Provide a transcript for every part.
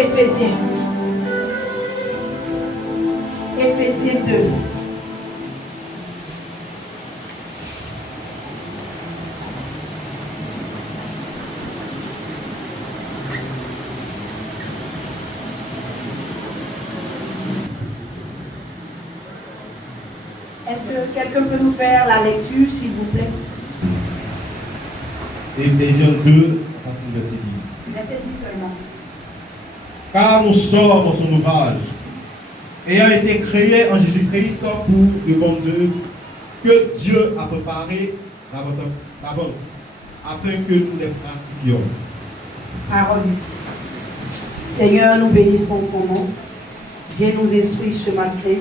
Éphésiens. Éphésiens 2. Est-ce que quelqu'un peut nous faire la lecture, s'il vous plaît? Éphésiens 2, à partir du verset 10. Verset 10 seulement. Car nous sommes son ouvrage, ayant été créés en Jésus-Christ pour de bonnes œuvres que Dieu a préparées d'avance, afin que nous les pratiquions. Parole du Seigneur, nous bénissons ton nom. Viens nous instruire ce matin.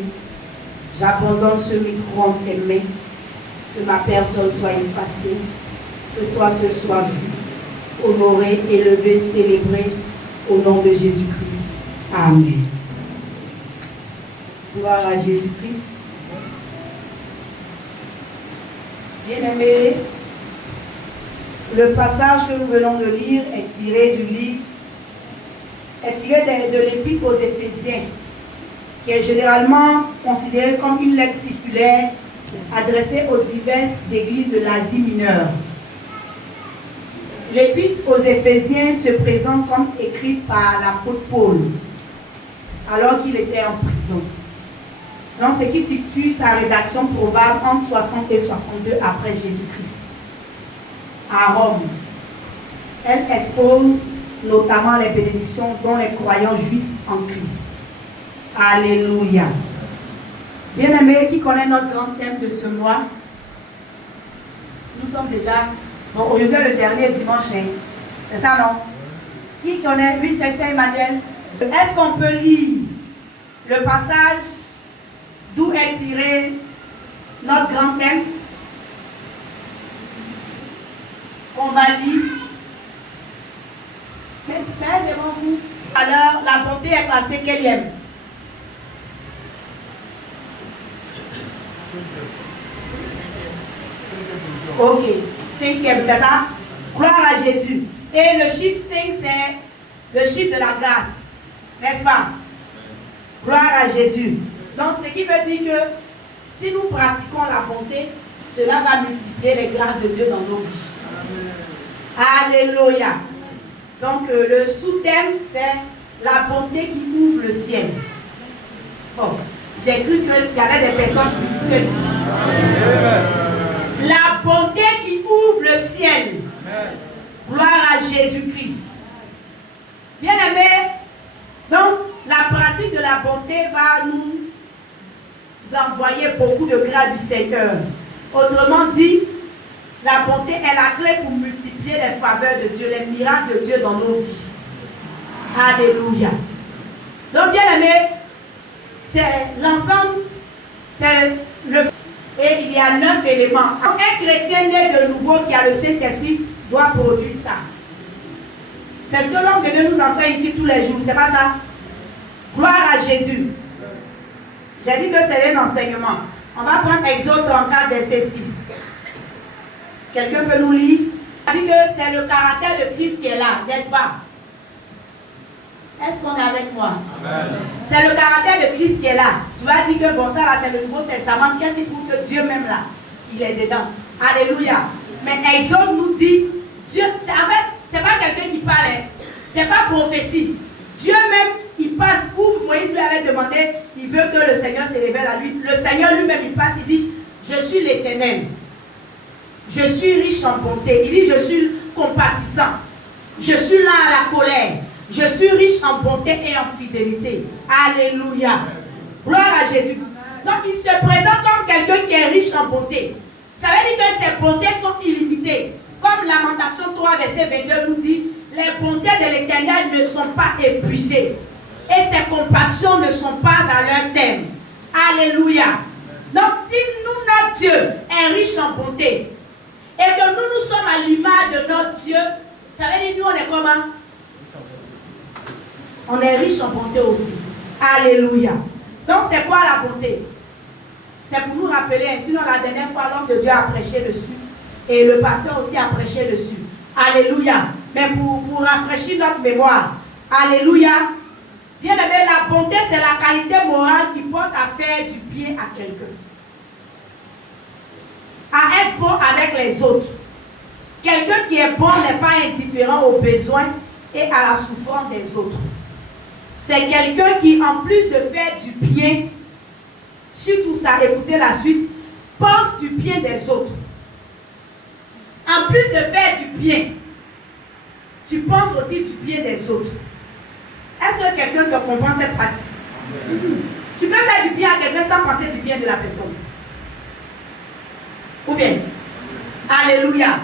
J'abandonne ce micro en tes mains. Que ma personne soit effacée. Que toi seul sois vu, honoré, élevé, célébré au nom de Jésus-Christ. Amen. Gloire à Jésus-Christ. Bien-aimés, le passage que nous venons de lire est tiré du livre, de l'Épître aux Éphésiens, qui est généralement considéré comme une lettre circulaire adressée aux diverses églises de l'Asie mineure. L'Épître aux Éphésiens se présente comme écrite par l'apôtre Paul, alors qu'il était en prison. Donc, ce qui situe sa rédaction probable entre 60 et 62 après Jésus-Christ, à Rome. Elle expose notamment les bénédictions dont les croyants jouissent en Christ. Alléluia. Bien-aimés, qui connaît notre grand thème de ce mois? Nous sommes déjà, bon, aujourd'hui le dernier dimanche, c'est ça, non? Qui connaît? Oui, c'est fait, Emmanuel. Est-ce qu'on peut lire le passage d'où est tiré notre grand thème? On va lire. Mais c'est ça devant vous. Alors, la bonté est classée quelle? Ok, 5e, c'est ça? Gloire à Jésus. Et le chiffre 5, c'est le chiffre de la grâce. N'est-ce pas? Gloire à Jésus. Donc, ce qui veut dire que si nous pratiquons la bonté, cela va multiplier les grâces de Dieu dans nos vies. Alléluia. Donc, le sous-thème, c'est la bonté qui ouvre le ciel. Bon, j'ai cru qu'il y avait des personnes spirituelles ici. La bonté qui ouvre le ciel. Gloire à Jésus-Christ. Bien-aimés, donc la pratique de la bonté va nous envoyer beaucoup de grâce du Seigneur. Autrement dit, la bonté est la clé pour multiplier les faveurs de Dieu, les miracles de Dieu dans nos vies. Alléluia. Donc, bien-aimés, c'est l'ensemble, c'est le... Et il y a 9 éléments. Un chrétien né de nouveau qui a le Saint-Esprit doit produire ça. C'est ce que l'homme de Dieu nous enseigne ici tous les jours, c'est pas ça? Gloire à Jésus. J'ai dit que c'est un enseignement. On va prendre Exode 34, verset 6. Quelqu'un peut nous lire? Il dit que c'est le caractère de Christ qui est là, n'est-ce pas? Est-ce qu'on est avec moi? C'est le caractère de Christ qui est là. Tu vas dire que bon, ça là, c'est le Nouveau Testament. Qu'est-ce qui prouve que Dieu même là, il est dedans? Alléluia. Mais Exode nous dit, Dieu, en fait, c'est pas quelqu'un qui parle, c'est pas prophétie. Dieu même, il passe où Moïse lui avait demandé, il veut que le Seigneur se révèle à lui. Le Seigneur lui-même, il passe, il dit, je suis l'Éternel. Je suis riche en bonté. Il dit, je suis compatissant. Je suis là à la colère. Je suis riche en bonté et en fidélité. Alléluia. Gloire à Jésus. Donc, il se présente comme quelqu'un qui est riche en bonté. Ça veut dire que ses bontés sont illimitées. Comme Lamentation 3, verset 22 nous dit, les bontés de l'Éternel ne sont pas épuisées. Et ses compassions ne sont pas à leur terme. Alléluia. Donc, si nous, notre Dieu est riche en bonté, et que nous sommes à l'image de notre Dieu, ça veut dire que nous, on est comment? On est riche en bonté aussi. Alléluia. Donc, c'est quoi la bonté? C'est pour nous rappeler, sinon la dernière fois, l'homme de Dieu a prêché dessus. Et le pasteur aussi a prêché dessus. Alléluia. Mais pour rafraîchir notre mémoire, alléluia, Bien aimé, la bonté, c'est la qualité morale qui porte à faire du bien à quelqu'un. À être bon avec les autres. Quelqu'un qui est bon n'est pas indifférent aux besoins et à la souffrance des autres. C'est quelqu'un qui, en plus de faire du bien, surtout ça, écoutez la suite, pense du bien des autres. En plus de faire du bien, tu penses aussi du bien des autres. Est-ce que quelqu'un te comprend cette pratique? Tu peux faire du bien à quelqu'un sans penser du bien de la personne. Ou bien? Alléluia.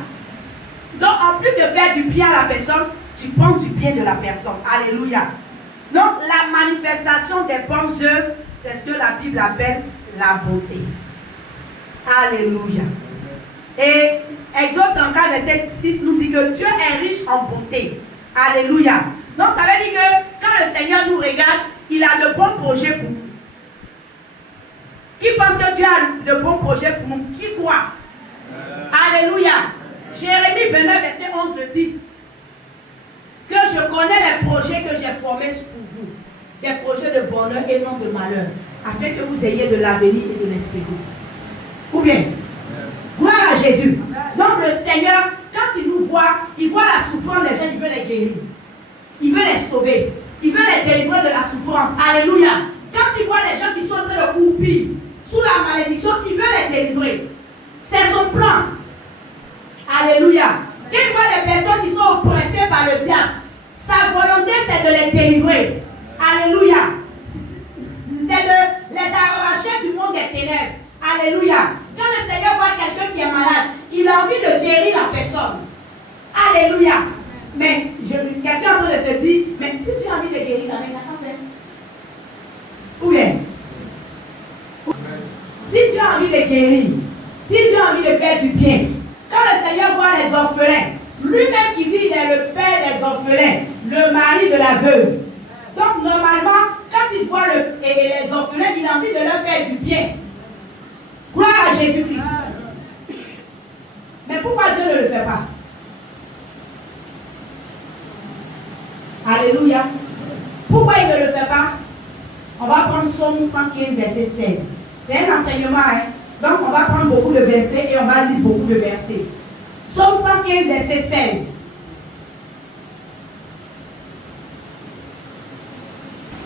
Donc, en plus de faire du bien à la personne, tu penses du bien de la personne. Alléluia. Donc, la manifestation des bonnes œuvres, c'est ce que la Bible appelle la bonté. Alléluia. Et Exode 34, verset 6 nous dit que Dieu est riche en bonté. Alléluia. Donc, ça veut dire que quand le Seigneur nous regarde, il a de bons projets pour nous. Qui pense que Dieu a de bons projets pour nous? Qui croit? Alléluia. Jérémie 29, verset 11 le dit. Que je connais les projets que j'ai formés pour vous. Des projets de bonheur et non de malheur. Afin que vous ayez de l'avenir et de l'espérance. Ou bien? Gloire à Jésus. Donc le Seigneur, quand il nous voit, il voit la souffrance des gens, il veut les guérir. Il veut les sauver. Il veut les délivrer de la souffrance. Alléluia. Quand il voit les gens qui sont en train de croupir sous la malédiction, il veut les délivrer. C'est son plan. Alléluia. Quand il voit les personnes qui sont oppressées par le diable, sa volonté c'est de les délivrer. Alléluia. C'est de les arracher du monde des ténèbres. Alléluia. Quand le Seigneur voit quelqu'un qui est malade, il a envie de guérir la personne. Alléluia. Mais quelqu'un est en train de se dire, mais si tu as envie de guérir, il n'a pas fait. Ou bien, si tu as envie de guérir, si tu as envie de faire du bien, quand le Seigneur voit les orphelins, lui-même qui dit il est le père des orphelins, le mari de la veuve. Donc normalement, quand il voit les orphelins, il a envie de leur faire du bien. Gloire à Jésus-Christ. Mais pourquoi Dieu ne le fait pas? Alléluia. Pourquoi il ne le fait pas? On va prendre Psaume 115, verset 16. C'est un enseignement, hein? Donc on va prendre beaucoup de versets et on va lire beaucoup de versets. Psaume 115, verset 16.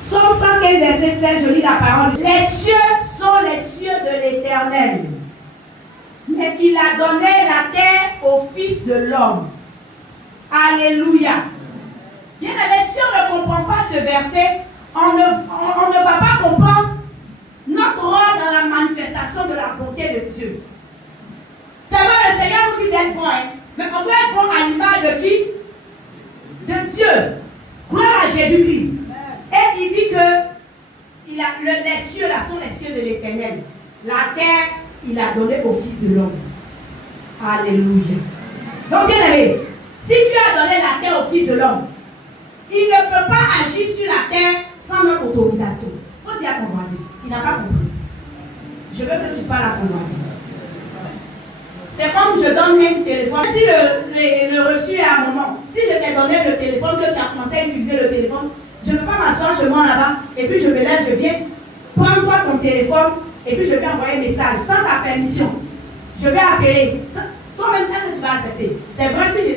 Psaume 115, verset 16, je lis la parole. Les cieux sont les cieux de l'Éternel, mais il a donné la terre au Fils de l'homme. Alléluia. Bien aimé, si on ne comprend pas ce verset, on ne va pas comprendre notre rôle dans la manifestation de la bonté de Dieu. C'est vrai, le Seigneur nous dit d'être bon, hein? Mais on doit être bon à l'image de qui? De Dieu. Gloire à Jésus-Christ. Et il dit que les cieux là sont les cieux de l'Éternel. La terre, il a donné au Fils de l'homme. Alléluia. Donc bien aimé, si Dieu a donné la terre au Fils de l'homme, il ne peut pas agir sur la terre sans notre autorisation. Il faut dire à ton voisin, il n'a pas compris. Je veux que tu parles à ton voisin. C'est comme je donne un téléphone. Si le reçu est à un moment, si je t'ai donné le téléphone, que tu as commencé à utiliser le téléphone, je ne peux pas m'asseoir chez moi là-bas, et puis je me lève, je viens, prends-toi ton téléphone, et puis je vais envoyer un message sans ta permission. Je vais appeler. Toi-même, est-ce que tu vas accepter? C'est vrai si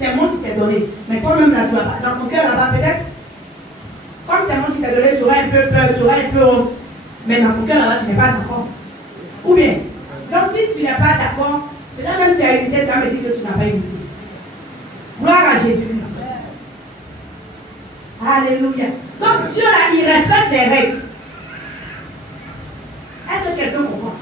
c'est moi qui t'ai donné, mais toi-même là, tu vas pas. Dans ton cœur là-bas, peut-être, comme c'est moi qui t'ai donné, tu auras un peu peur, tu auras un peu honte. Mais dans ton cœur là-bas, tu n'es pas d'accord. Ou bien, donc si tu n'es pas d'accord, peut-être même tu as une tête, tu vas me dire que tu n'as pas une idée. Gloire à Jésus-Christ. Alléluia. Donc Dieu là, il respecte les règles. Est-ce que quelqu'un comprend?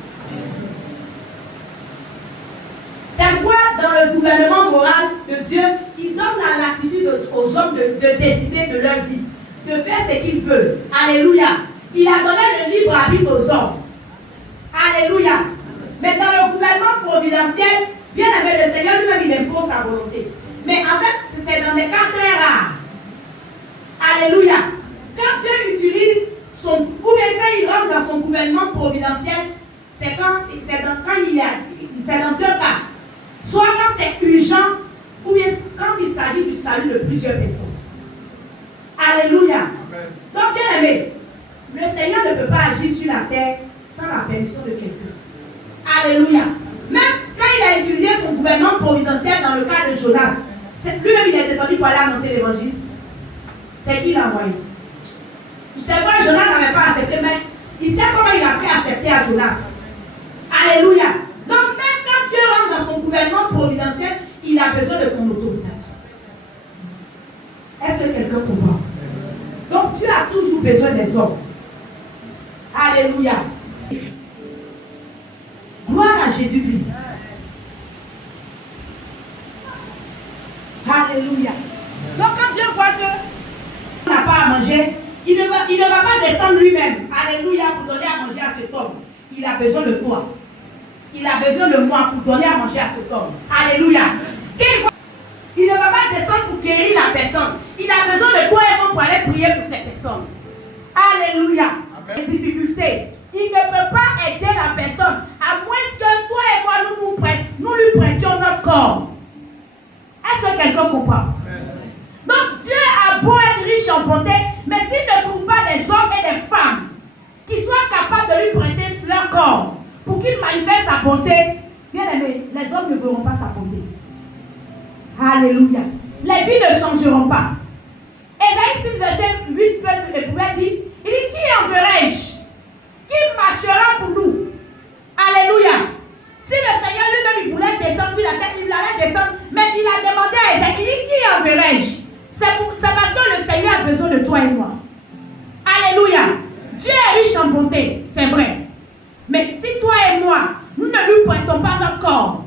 C'est quoi dans le gouvernement moral de Dieu, il donne la latitude aux hommes de décider de leur vie, de faire ce qu'ils veulent. Alléluia. Il a donné le libre arbitre aux hommes. Alléluia. Mais dans le gouvernement providentiel, bien avec le Seigneur lui-même, il impose sa volonté. Mais en fait, c'est dans des cas très rares. Alléluia. Quand Dieu utilise ou bien quand il rentre dans son gouvernement providentiel, c'est dans deux cas. Soit quand c'est urgent, ou bien quand il s'agit du salut de plusieurs personnes. Alléluia. Donc sur la terre sans la permission de quelqu'un. Alléluia. Même quand il a utilisé son gouvernement providentiel dans le cas de Jonas, lui-même il est descendu pour aller annoncer l'évangile. C'est qui l'a envoyé. C'est vrai, Jonas n'avait pas accepté, mais il sait comment il a fait accepter à Jonas. Alléluia. Donc même quand Dieu rentre dans son gouvernement providentiel, il a besoin de ton autorisation. Est-ce que quelqu'un comprend? Donc Dieu a toujours besoin des hommes. Alléluia. Gloire à Jésus-Christ. Alléluia. Donc quand Dieu voit que n'a pas à manger, il ne va pas descendre lui-même. Alléluia, pour donner à manger à cet homme. Il a besoin de toi. Il a besoin de moi pour donner à manger à cet homme. Alléluia. Il ne va pas descendre pour guérir la personne. Il a besoin de toi et moi pour aller prier pour cette personne. Alléluia. Les difficultés. Il ne peut pas aider la personne à moins que toi et moi nous lui prêtions notre corps. Est-ce que quelqu'un comprend? Donc Dieu a beau être riche en bonté, mais s'il ne trouve pas des hommes et des femmes qui soient capables de lui prêter leur corps pour qu'il manifeste sa bonté, bien aimé, les hommes ne verront pas sa bonté. Alléluia. Les vies ne changeront pas. Ésaïe 6, verset 8 pouvait dire, il dit, qui enverrai-je? Qui marchera pour nous? Alléluia. Si le Seigneur lui-même il voulait descendre sur la terre, il allait descendre, mais il a demandé à Ésaïe, il dit, qui enverrai-je? C'est parce que le Seigneur a besoin de toi et moi. Alléluia. Dieu est riche en bonté, c'est vrai. Mais si toi et moi, nous ne lui prêtons pas notre corps,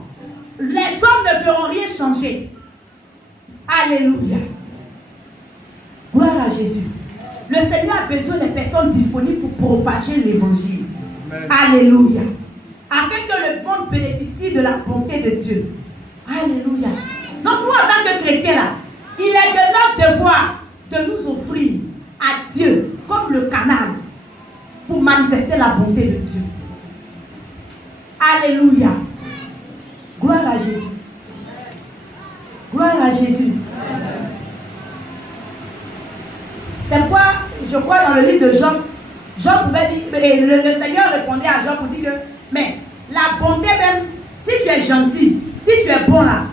les hommes ne verront rien changer. Alléluia. Gloire à Jésus. Le Seigneur a besoin des personnes disponibles pour propager l'évangile. Alléluia. Afin que le monde bénéficie de la bonté de Dieu. Alléluia. Donc nous, en tant que chrétiens, là, il est de notre devoir de nous offrir à Dieu comme le canal pour manifester la bonté de Dieu. Alléluia. Gloire à Jésus. Gloire à Jésus. C'est pourquoi, je crois, dans le livre de Jean, Jean pouvait dire, le Seigneur répondait à Jean pour dire que, mais la bonté même, si tu es gentil, si tu es bon là,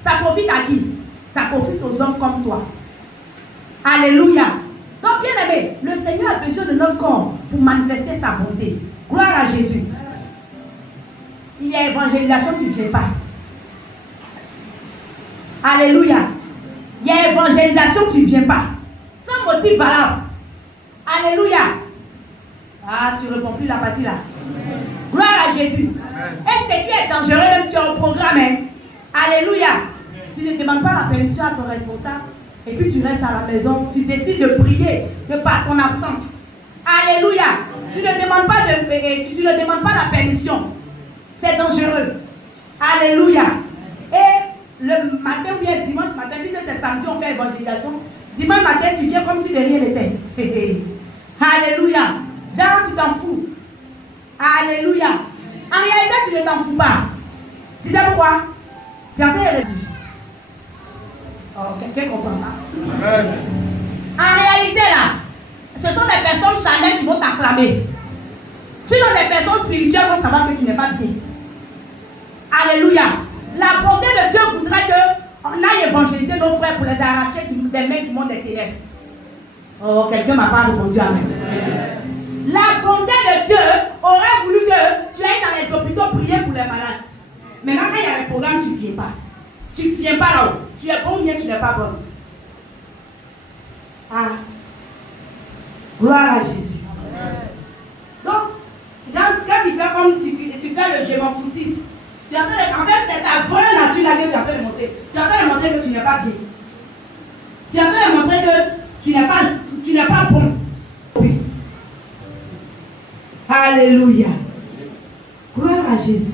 ça profite à qui? Ça profite aux hommes comme toi. Alléluia. Donc, bien aimé, le Seigneur a besoin de notre corps pour manifester sa bonté. Gloire à Jésus. Il y a évangélisation, tu ne fais pas. Alléluia. Il y a évangélisation, tu ne viens pas. Sans motif valable. Alléluia. Ah, tu ne réponds plus la partie là. Gloire à Jésus. Et ce qui est dangereux, même tu es au programme. Hein? Alléluia. Tu ne demandes pas la permission à ton responsable. Et puis tu restes à la maison. Tu décides de prier de par ton absence. Alléluia. Tu ne demandes pas la permission. C'est dangereux. Alléluia. Et le matin ou bien dimanche matin, puisque c'est samedi, on fait évangélisation. Dimanche matin, tu viens comme si de rien n'était. Alléluia. Genre, tu t'en fous. Alléluia. En réalité, tu ne t'en fous pas. Tu sais pourquoi? Tu as fait réduit. Oh, quelqu'un comprend pas? En réalité, là, ce sont des personnes charnelles qui vont t'acclamer. Sinon, des personnes spirituelles vont savoir que tu n'es pas bien. Alléluia. La bonté de Dieu voudrait qu'on aille évangéliser nos frères pour les arracher des mains du monde des ténèbres. Oh, quelqu'un ne m'a pas répondu à même. La bonté de Dieu aurait voulu que tu ailles dans les hôpitaux prier pour les malades. Maintenant, quand il y a des programmes, tu ne viens pas. Tu ne viens pas là-haut. Tu es bon ou bien tu n'es pas bon. Ah. Gloire à Jésus. Donc, quand tu fais comme tu fais le gémant foutiste, en fait, c'est ta vraie nature là que tu es en train de montrer. Tu es en train de montrer que tu n'es pas bien. Tu es en train de montrer que tu n'es pas bon. Oui. Alléluia. Gloire à Jésus.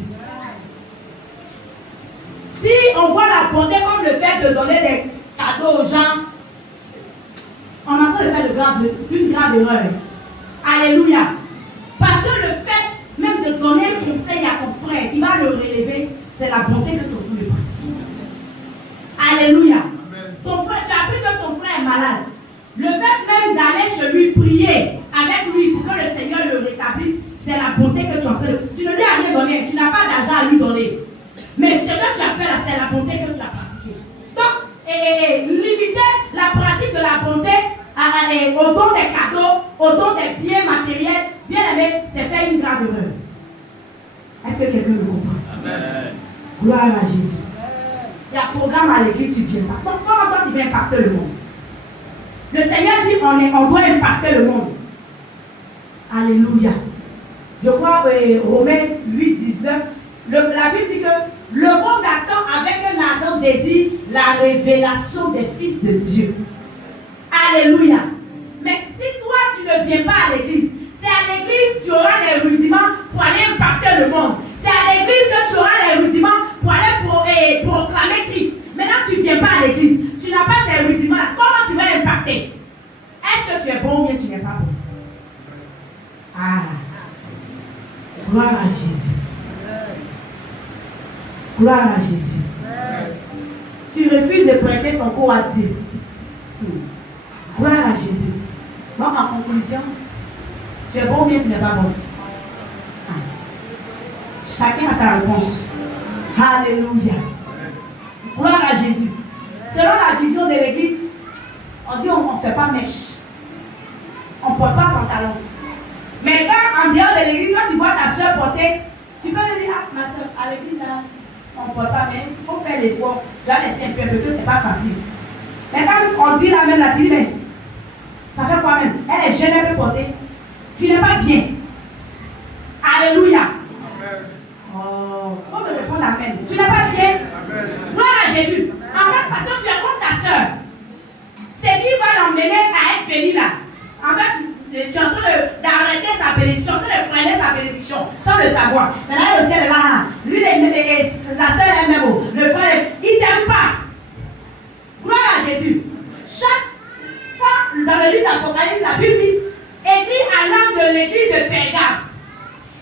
Si on voit la bonté comme le fait de donner des cadeaux aux gens, on est en train de faire une grave erreur. Alléluia. Parce que le fait même de donner un conseil à ton frère qui va le relever, c'est la bonté que tu veux pratiquer. Alléluia. Ton frère, tu as appris que ton frère est malade. Le fait même d'aller chez lui prier avec lui pour que le Seigneur le rétablisse au don des cadeaux, au don des biens matériels, bien aimé, c'est faire une grave erreur. Est-ce que quelqu'un me comprend? Amen. Gloire à Jésus. Il y a un programme à l'église, tu ne viens pas. Donc, comment toi tu viens impacter le monde? Le Seigneur dit on doit impacter le monde. Alléluia. Je crois Romains 8, 19. La Bible dit que le monde attend avec un ardent désir la révélation des fils de Dieu. Alléluia. Mais si toi tu ne viens pas à l'église, c'est à l'église que tu auras les rudiments pour aller impacter le monde. C'est à l'église que tu auras les rudiments pour aller proclamer Christ. Maintenant tu ne viens pas à l'église, tu n'as pas ces rudiments-là. Comment tu vas impacter? Est-ce que tu es bon ou bien tu n'es pas bon? Ah. Gloire à Jésus. Gloire à Jésus. Tu refuses de prêter ton corps à Dieu. Gloire à Jésus. Donc en conclusion, tu es bon ou bien tu n'es pas bon? Chacun a sa réponse. Alléluia. Gloire à Jésus. Selon la vision de l'église, on dit on ne fait pas mèche. On ne porte pas pantalon. Mais quand en dehors de l'église, quand tu vois ta soeur porter, tu peux lui dire, ah ma soeur, à l'église là, on ne porte pas, mais il faut faire l'effort. Tu vas laisser un peu parce que ce n'est pas facile. Mais quand on dit la même, la dis, mais ça fait quoi même? Elle est jeune, elle peut porter. Tu n'es pas bien. Alléluia. Amen. Oh, il faut me répondre amen. Tu n'es pas bien. Amen. Gloire à Jésus. En fait, parce que tu es comme ta soeur. C'est qui va l'emmener à être béni là. En fait, tu es en train d'arrêter sa bénédiction, tu es en train de freiner sa bénédiction, sans le savoir. Maintenant, le ciel est là. Lui, la soeur elle-même, le frère, il ne t'aime pas. Gloire à Jésus. Chaque fois, dans le livre d'Apocalypse, la Bible dit, écrit à l'âme de l'église de Pergame,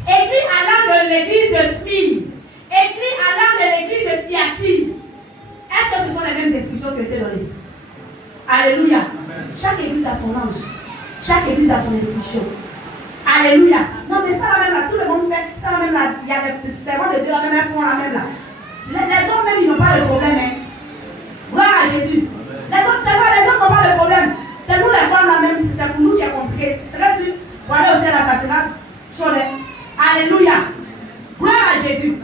écrit à l'âme de l'église de Smyrne, écrit à l'âme de l'église de Thyatire. Est-ce que ce sont les mêmes instructions qui étaient données? Alléluia. Amen. Chaque église a son ange. Chaque église a son instruction. Alléluia. Non, mais ça, la même là, tout le monde fait. Ça, la même là, il y a des servants de Dieu, la même là, font la même là. Les hommes, même, ils n'ont pas de problème. Hein. Gloire à Jésus. Les hommes, c'est vrai, les hommes n'ont pas de problème. C'est nous, les femmes, là même, c'est pour nous qui est compliqué. C'est là, pour aller au ciel, l'assassinat, alléluia. Gloire à Jésus.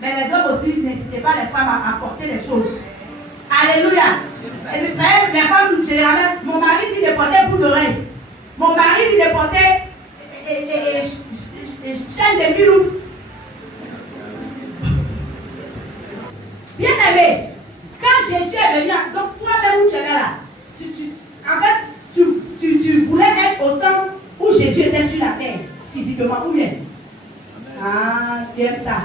Mais les hommes aussi, n'hésitez pas les femmes à apporter les choses. Alléluia. Et puis, les femmes, généralement, mon mari dit de porter bout d'oreille. Mon mari dit de porter chaîne de milou. Bien aimé, quand Jésus est venu, donc toi-même où tu es là, en fait, tu voulais être au temps où Jésus était sur la terre, physiquement, ou bien? Ah, tu aimes ça.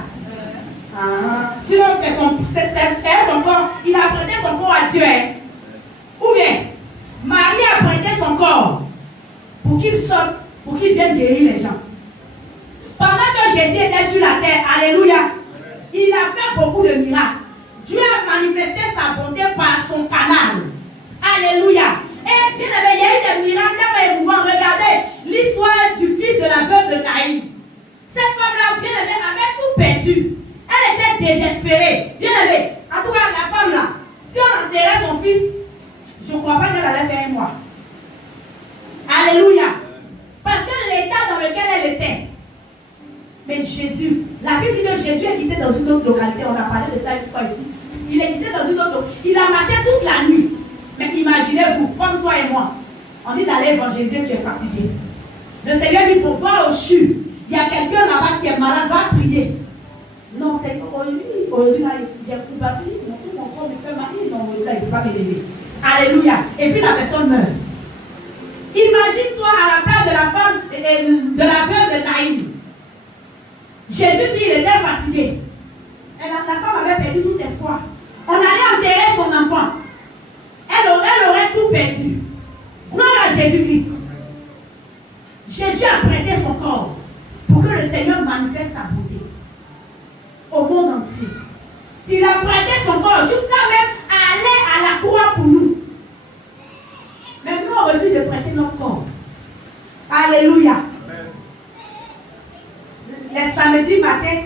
Ah, sinon, c'est son corps. Il a prêté son corps à Dieu. Hein? Ou bien, Marie a prêté son corps pour qu'il sorte, pour qu'il vienne guérir les gens. Pendant que Jésus était sur la terre, alléluia, il a fait beaucoup de miracles. Dieu a manifesté sa bonté par son canal. Alléluia. Et bien aimé, il y a eu des miracles tellement émouvants. Regardez l'histoire du fils de la veuve de Naïm. Cette femme-là, bien aimée, avait tout perdu. Elle était désespérée. Bien aimée. En tout cas, la femme là, si on enterrait son fils, je ne crois pas qu'elle allait faire un mois. Alléluia. Parce que l'état dans lequel elle était. Mais Jésus, la Bible dit que Jésus est quitté dans une autre localité. On a parlé de ça une fois ici. Il est quitté dans une autre localité. Il a marché toute la nuit. Mais imaginez-vous, comme toi et moi, on dit d'aller évangéliser, tu es fatigué. Le Seigneur dit pour voir au CHU, il y a quelqu'un là-bas qui est malade, va prier. Non, c'est aujourd'hui, là, j'ai combattu, tout mon corps me fait mal, donc là, il ne peut pas m'élever. Alléluia. Et puis la personne meurt. Imagine-toi à la place de la femme, de la veuve de Naïm. Jésus dit qu'il était fatigué. Et la femme avait perdu tout espoir. On allait enterrer son enfant. Elle aurait tout perdu. Gloire à Jésus-Christ. Jésus a prêté son corps pour que le Seigneur manifeste sa beauté au monde entier. Il a prêté son corps jusqu'à même aller à la croix pour nous. Mais nous, on refuse de prêter notre corps. Alléluia. Amen. Les samedis matin,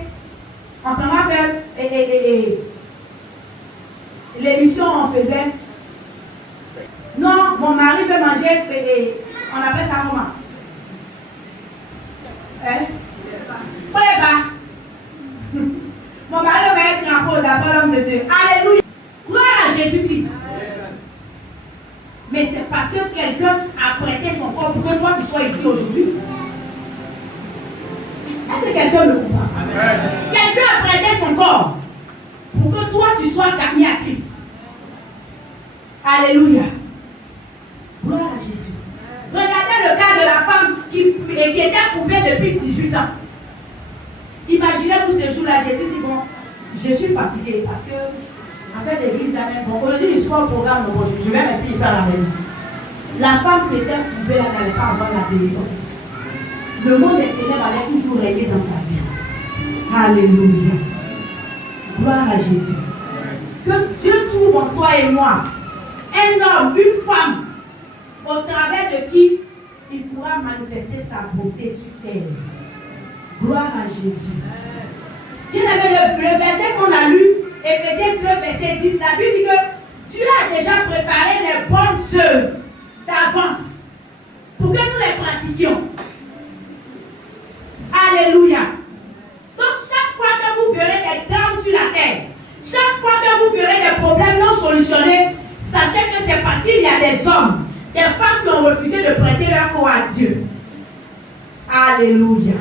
on s'en va faire l'émission, on faisait. Non, mon mari veut manger On appelle ça comment? Hein? Pour les bas. Mon mari va être crapaud d'après l'homme de Dieu. Alléluia. Gloire à Jésus-Christ. Mais c'est parce que quelqu'un a prêté son corps pour que toi tu sois ici aujourd'hui. Est-ce que quelqu'un le comprend? Quelqu'un a prêté son corps pour que toi tu sois gagné à Christ. Alléluia. Gloire à Jésus. Regardez le cas de la femme qui était couplée depuis 18 ans. Imaginez-vous ce jour-là, Jésus dit, bon, je suis fatigué parce que, en fait, l'église là même, bon, aujourd'hui, je suis pas au programme, bon, je vais rester à la maison. La femme qui était couplée là n'allait pas avoir la délivrance. Le monde des ténèbres allait toujours régner dans sa vie. Alléluia. Gloire à Jésus. Que Dieu trouve en toi et moi un homme, une femme, au travers de qui il pourra manifester sa beauté sur terre. Gloire à Jésus. Bien aimé, le verset qu'on a lu, Éphésiens 2, verset 10, la Bible dit que Dieu a déjà préparé les bonnes œuvres d'avance pour que nous les pratiquions. Alléluia. Donc chaque fois que vous verrez des drames sur la terre, chaque fois que vous verrez des problèmes non solutionnés, sachez que c'est parce qu'il y a des hommes, des femmes qui ont refusé de prêter leur corps à Dieu. Alléluia.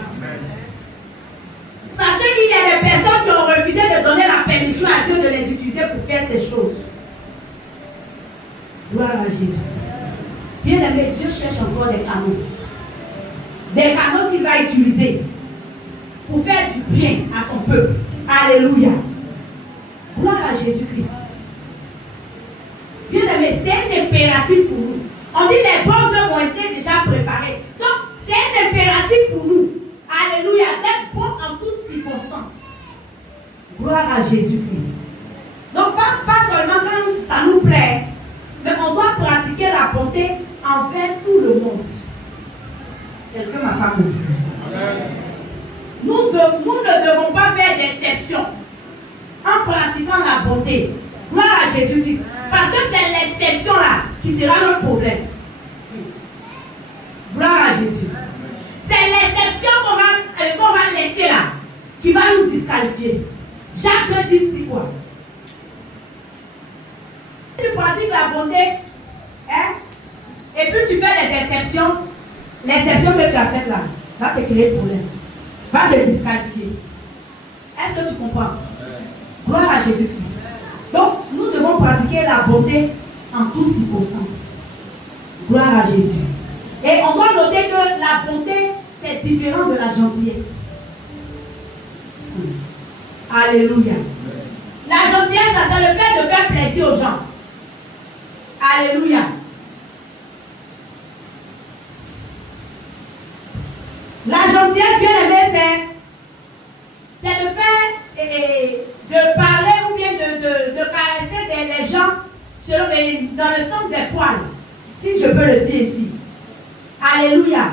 Sachez qu'il y a des personnes qui ont refusé de donner la permission à Dieu de les utiliser pour faire ces choses. Gloire à Jésus. Bien aimé, Dieu cherche encore des canaux. Des canaux qu'il va utiliser pour faire du bien à son peuple. Alléluia. Gloire à Jésus-Christ. Bien aimé, c'est un impératif pour nous. On dit les bonnes œuvres ont été déjà préparées. Donc, c'est un impératif pour nous. Alléluia, d'être bon en toutes circonstances. Gloire à Jésus-Christ. Donc, pas seulement quand ça nous plaît, mais on doit pratiquer la bonté envers tout le monde. Quelqu'un m'a pas compris. Nous ne devons pas faire d'exception en pratiquant la bonté. Gloire à Jésus-Christ. Parce que c'est l'exception là qui sera notre problème. Gloire à Jésus. C'est l'exception qu'on va laisser là qui va nous disqualifier. Jacques 10 dit quoi? Si tu pratiques la bonté, hein, et puis tu fais des exceptions, l'exception que tu as faite là va te créer problème, va te disqualifier. Est-ce que tu comprends? Gloire à Jésus-Christ. Donc, nous devons pratiquer la bonté en toutes circonstances. Gloire à Jésus. Et on doit noter que la bonté, c'est différent de la gentillesse. Alléluia. La gentillesse, c'est le fait de faire plaisir aux gens. Alléluia. La gentillesse, bien aimée, c'est de faire, de parler ou bien de caresser les gens dans le sens des poils, si je peux le dire ici. Alléluia.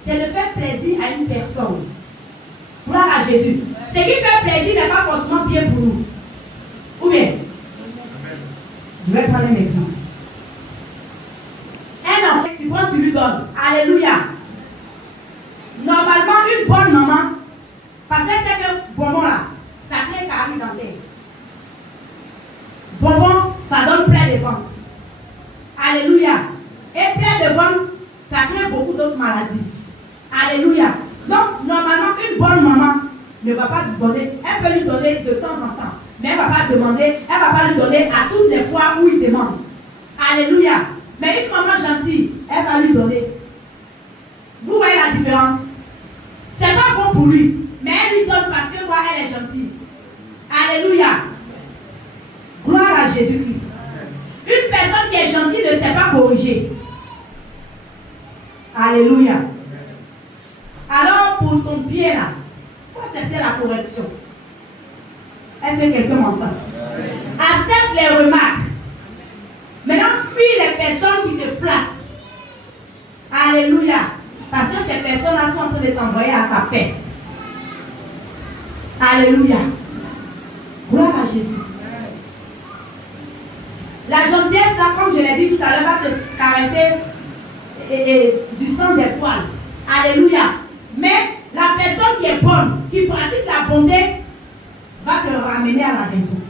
C'est de faire plaisir à une personne. Gloire à Jésus. Ce qui fait plaisir n'est pas forcément bien pour nous. Ou bien? Je vais prendre un exemple. Un enfant, tu prends, tu lui donnes. Alléluia. Normalement, une bonne maman, parce que c'est que bonbon là, ça crée carie dentaire. Bonbon, ça donne plein de ventre. Alléluia. Et plein de ventre, ça crée beaucoup d'autres maladies. Alléluia. Donc, normalement, une bonne maman ne va pas lui donner, elle peut lui donner de temps en temps, mais elle ne va pas demander, elle ne va pas lui donner à toutes les fois où il demande. Alléluia. Mais une maman gentille, elle va lui donner. Vous voyez la différence? C'est pas bon pour lui, mais elle lui donne parce que quoi, elle est gentille. Alléluia. Gloire à Jésus-Christ. Une personne qui est gentille ne sait pas corriger. Alléluia. Alors, pour ton pied là, il faut accepter la correction. Est-ce que quelqu'un m'entend? Accepte les remarques. Maintenant, fuis les personnes qui te flattent. Alléluia. Parce que ces personnes-là sont en train de t'envoyer à ta perte. Alléluia. Gloire à Jésus. La gentillesse, là, comme je l'ai dit tout à l'heure, va te caresser du sang des poils. Alléluia. Mais la personne qui est bonne, qui pratique la bonté, va te ramener à la raison.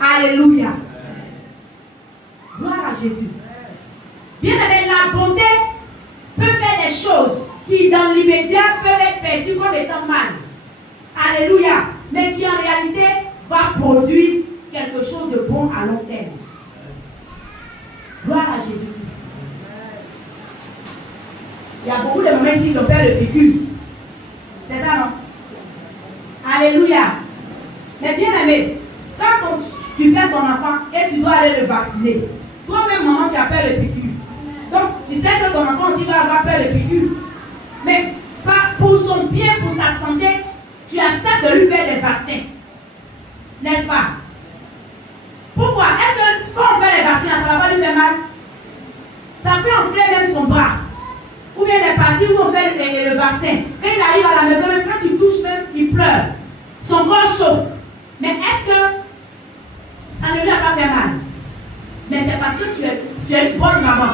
Alléluia. Gloire à Jésus. Bien aimé, la bonté peut faire des choses qui dans l'immédiat peuvent être perçues comme étant mal. Alléluia. Mais qui en réalité va produire quelque chose de bon à long terme. Gloire à Jésus. Il y a beaucoup de moments ici qui ont fait le vécu. C'est ça, non? Alléluia. Mais bien aimé, quand tu fais ton enfant et tu dois aller le vacciner, toi-même, maman, tu as peur le piqûre. Donc, tu sais que ton enfant aussi va avoir peur le piqûre. Mais pour son bien, pour sa santé, tu acceptes de lui faire des vaccins. N'est-ce pas? Pourquoi? Est-ce que quand on fait les vaccins, ça ne va pas lui faire mal? Ça peut enfler même son bras. Ou bien les parties où on fait le vaccin. Quand il arrive à la maison, même quand il touche, même il pleure. Son corps chauffe. Mais est-ce que ça ne lui a pas fait mal? Mais c'est parce que tu es une bonne maman.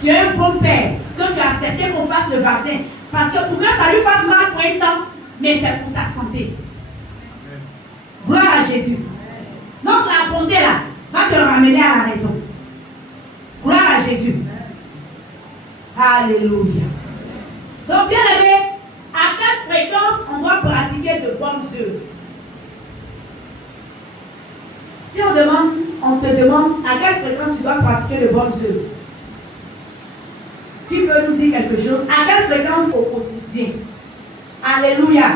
Tu es un bon père. Que tu as accepté qu'on fasse le vaccin. Parce que pour que ça lui fasse mal pour un temps, mais c'est pour sa santé. Gloire à Jésus. Donc la bonté là va te ramener à la raison. Gloire à Jésus. Alléluia. Donc bien aimé, à quelle fréquence on doit pratiquer de bonnes œuvres? Si on te demande à quelle fréquence tu dois pratiquer de bonnes œuvres. Qui peut nous dire quelque chose? À quelle fréquence au quotidien? Alléluia.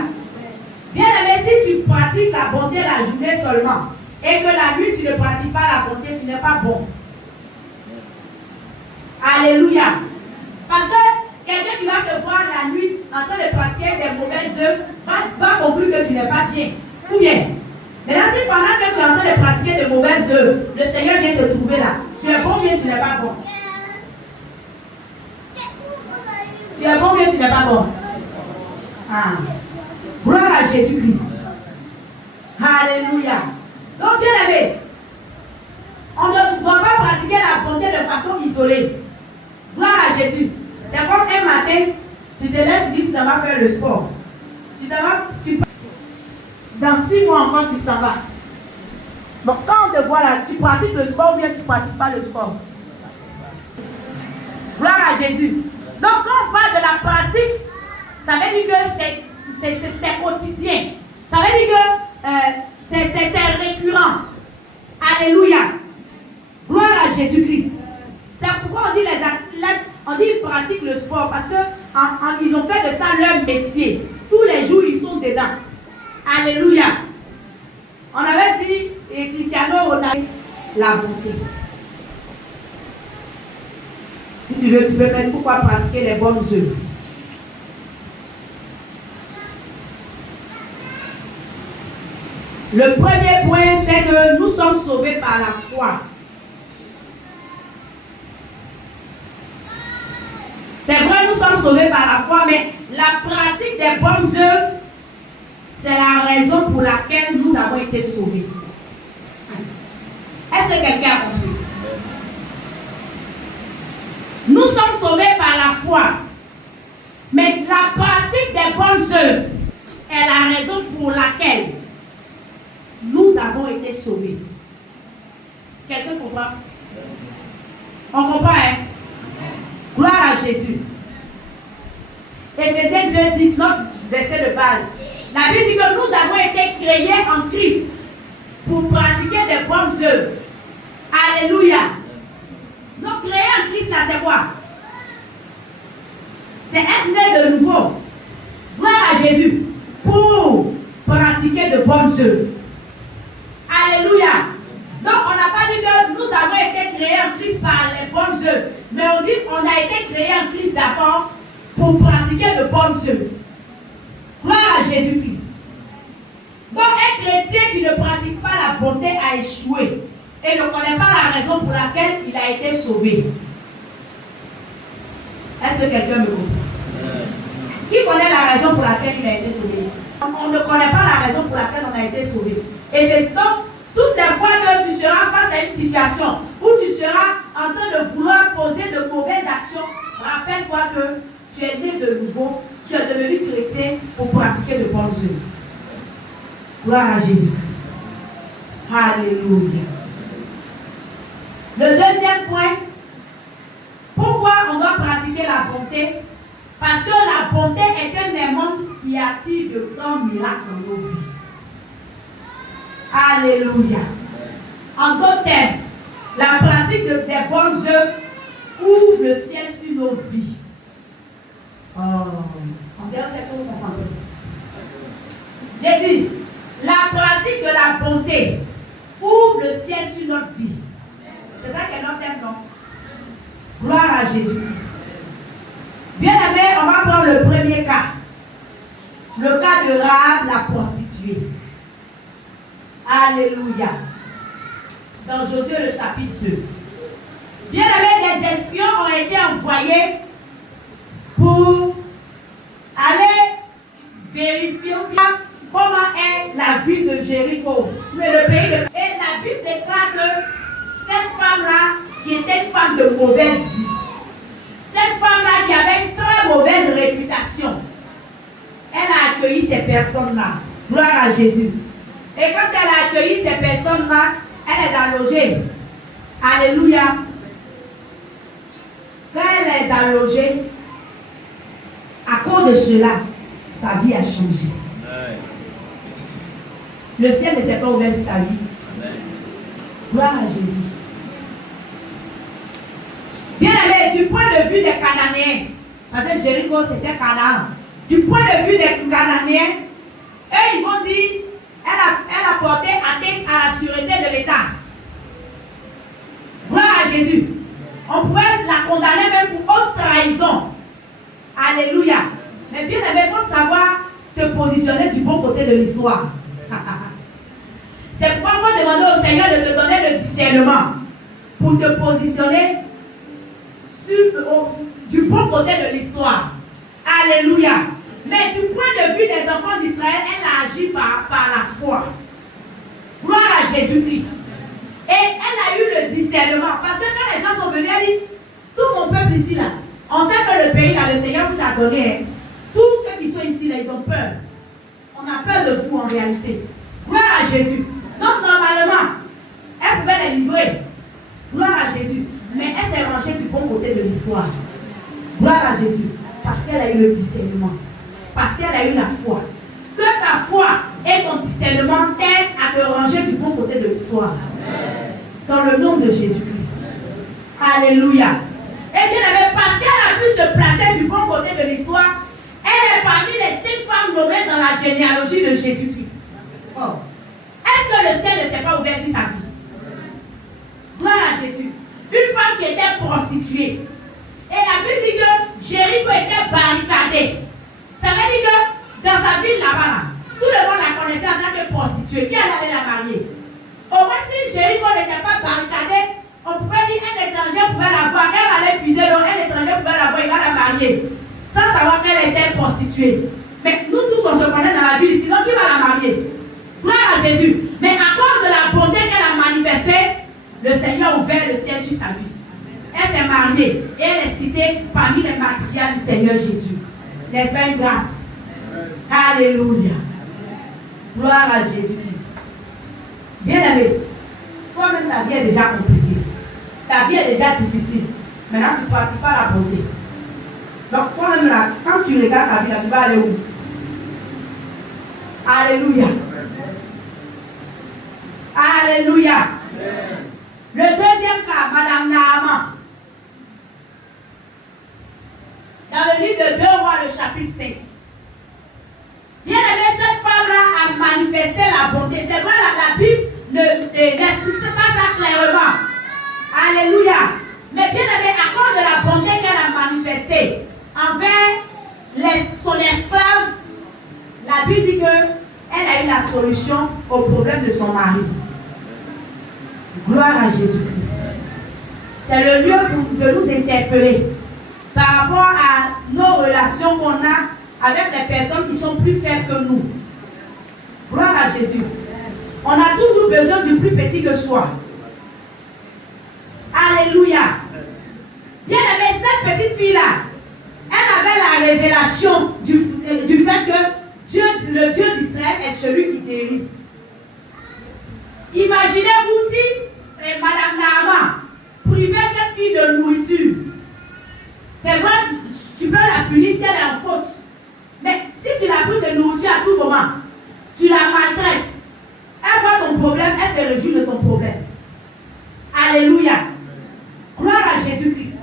Bien aimé, si tu pratiques la bonté la journée seulement et que la nuit tu ne pratiques pas la bonté, tu n'es pas bon. Alléluia. Parce que quelqu'un qui va te voir la nuit en train de pratiquer des mauvaises œuvres va conclure que tu n'es pas bien. Ou bien, maintenant si pendant que tu es en train de pratiquer de mauvaises œuvres, le Seigneur vient te trouver là, tu es bon ou bien tu n'es pas bon? Tu es bon ou bien tu n'es pas bon? Ah. Gloire à Jésus-Christ. Alléluia. Donc bien aimé, on ne doit pas pratiquer la bonté de façon isolée. Gloire à Jésus. C'est comme un matin, tu te lèves, tu dis que tu t'en vas faire le sport. Dans 6 mois encore, tu t'en vas. Donc quand on te voit là, tu pratiques le sport ou bien tu ne pratiques pas le sport. Gloire à Jésus. Donc quand on parle de la pratique, ça veut dire que c'est quotidien. Ça veut dire que c'est récurrent. Alléluia. Gloire à Jésus-Christ. C'est pourquoi on dit les athlètes, on dit ils pratiquent le sport parce qu'ils ont fait de ça leur métier. Tous les jours, ils sont dedans. Alléluia. On avait dit, et Cristiano Ronaldo, la bonté. Si tu veux, tu peux mettre pourquoi pratiquer les bonnes œuvres. Le premier point, c'est que nous sommes sauvés par la foi. C'est vrai, nous sommes sauvés par la foi, mais la pratique des bonnes œuvres, c'est la raison pour laquelle nous avons été sauvés. Est-ce que quelqu'un a compris? Nous sommes sauvés par la foi, mais la pratique des bonnes œuvres est la raison pour laquelle nous avons été sauvés. Quelqu'un comprend? On comprend, hein? Gloire à Jésus. Éphésiens 2:10, notre verset de base. La Bible dit que nous avons été créés en Christ pour pratiquer des bonnes œuvres. Alléluia. Donc créer en Christ, là, c'est quoi? C'est être né de nouveau. Gloire à Jésus. Pour pratiquer de bonnes œuvres. Alléluia. Donc on n'a pas dit que nous avons été créés en Christ par les bonnes œuvres. Mais on dit qu'on a été créés en Christ d'abord pour pratiquer de bonnes œuvres. Gloire à Jésus-Christ. Donc un chrétien qui ne pratique pas la bonté a échoué et ne connaît pas la raison pour laquelle il a été sauvé. Est-ce que quelqu'un me comprend? Qui connaît la raison pour laquelle il a été sauvé? On ne connaît pas la raison pour laquelle on a été sauvé. Et donc, toutes les fois que tu seras face à une situation où tu seras en train de vouloir poser de mauvaises actions, rappelle-toi que tu es né de nouveau, tu es devenu chrétien pour pratiquer de bonnes œuvres. Gloire à Jésus-Christ. Alléluia. Le deuxième point, pourquoi on doit pratiquer la bonté? Parce que la bonté est un élément qui attire de grands miracles dans nos vies. Alléluia. En d'autres termes, la pratique des bonnes œuvres ouvre le ciel sur nos vies. On dirait que vous concentrez. J'ai dit, la pratique de la bonté ouvre le ciel sur notre vie. C'est ça qu'est notre thème, non? Gloire à Jésus-Christ. Bien aimé, on va prendre le premier cas. Le cas de Rahab, la prostituée. Alléluia. Dans Josué le chapitre 2. Bien aimé, des espions ont été envoyés pour aller vérifier comment est la ville de Jéricho. Mais le pays de... Et la Bible déclare que cette femme-là, qui était une femme de mauvaise vie, cette femme-là qui avait une très mauvaise réputation, elle a accueilli ces personnes-là. Gloire à Jésus. Et quand elle a accueilli ces personnes-là, elle les a logées. Alléluia. Quand elle les a logées, à cause de cela, sa vie a changé. Le ciel ne s'est pas ouvert sur sa vie. Gloire à Jésus. Bien aimé, du point de vue des Cananéens, parce que Jéricho c'était Canaan, du point de vue des Cananéens, eux ils vont dire, elle a porté atteinte à la sûreté de l'État. Gloire à Jésus. On pourrait la condamner même pour haute trahison. Alléluia. Mais bien aimé, il faut savoir te positionner du bon côté de l'histoire. C'est pourquoi il faut demander au Seigneur de te donner le discernement pour te positionner du bon côté de l'histoire. Alléluia. Mais du point de vue des enfants d'Israël, elle a agi par la foi. Gloire à Jésus-Christ. Et elle a eu le discernement. Parce que quand les gens sont venus, elle dit, tout mon peuple ici là, on sait que le pays là, le Seigneur vous a donné. Hein. Tous ceux qui sont ici là, ils ont peur. On a peur de vous en réalité. Gloire à Jésus. Donc normalement, elle pouvait les livrer. Gloire à Jésus. Mais elle s'est rangée du bon côté de l'histoire. Gloire à Jésus. Parce qu'elle a eu le discernement. Parce qu'elle a eu la foi. Que ta foi et ton discernement t'aident à te ranger du bon côté de l'histoire. Dans le nom de Jésus-Christ. Alléluia. Et bien aimé, parce qu'elle a pu se placer du bon côté de l'histoire, elle est parmi les 5 femmes nommées dans la généalogie de Jésus-Christ. Oh. Est-ce que le ciel ne s'est pas ouvert sur sa vie? Gloire à Jésus. Une femme qui était prostituée. Et la Bible dit que Jéricho était barricadé. Ça veut dire que dans sa ville là-bas, tout le monde la connaissait en tant que prostituée. Qui allait la marier? Au moins si Jéricho n'était pas barricadé, on pouvait dire qu'un étranger pouvait la voir. Elle allait puiser l'eau, un étranger pouvait la voir, il va la marier. Sans savoir qu'elle était prostituée. Mais nous tous on se connaît dans la ville ici, donc qui va la marier? Gloire à Jésus. Mais à cause de la bonté qu'elle a manifestée, le Seigneur a ouvert le ciel sur sa vie. Elle s'est mariée et elle est citée parmi les matriarches du Seigneur Jésus. N'est-ce pas une grâce? Alléluia. Gloire à Jésus-Christ. Bien aimé, toi-même ta vie est déjà compliquée. Ta vie est déjà difficile. Maintenant tu ne pratiques pas la bonté. Donc toi-même là, quand tu regardes ta vie là, tu vas aller où? Alléluia. Alléluia. Le deuxième cas, Madame Naaman. Dans le livre de 2 Rois, le chapitre 5. Bien aimé, cette femme-là a manifesté la bonté. C'est vrai, la Bible n'explique pas ça clairement. Alléluia. Mais bien aimé, à cause de la bonté qu'elle a manifestée envers son esclave, la Bible dit qu'elle a eu la solution au problème de son mari. Gloire à Jésus-Christ. C'est le lieu de nous interpeller par rapport à nos relations qu'on a avec les personnes qui sont plus faibles que nous. Gloire à Jésus. On a toujours besoin du plus petit que soi. Alléluia. Bien aimé, cette petite fille-là, elle avait la révélation du fait que le Dieu d'Israël est celui qui guérit. Imaginez-vous si Madame Naaman privait cette fille de nourriture. C'est vrai, tu peux la punir si elle est en faute. Mais si tu la prives de nourriture à tout moment, tu la maltraites, elle voit ton problème, elle se réjouit de ton problème. Alléluia. Gloire à Jésus-Christ.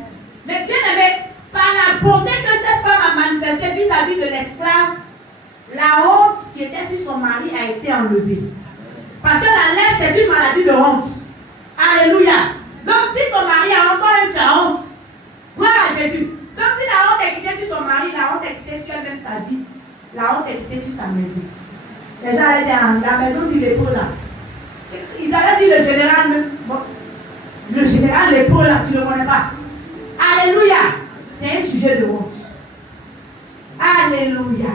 Mais bien aimé, par la bonté que cette femme a manifestée vis-à-vis de l'esclave, la honte qui était sur son mari a été enlevée. Parce que la lèpre, c'est une maladie de honte. Alléluia. Donc si ton mari a honte, toi-même tu as honte. Gloire à Jésus. Donc si la honte est quittée sur son mari, la honte est quittée sur elle-même sa vie, la honte est quittée sur sa maison. Les gens allaient dire, la maison du lépreux là. Ils allaient dire le général, bon, le général lépreux là, tu ne le connais pas. Alléluia. C'est un sujet de honte. Alléluia.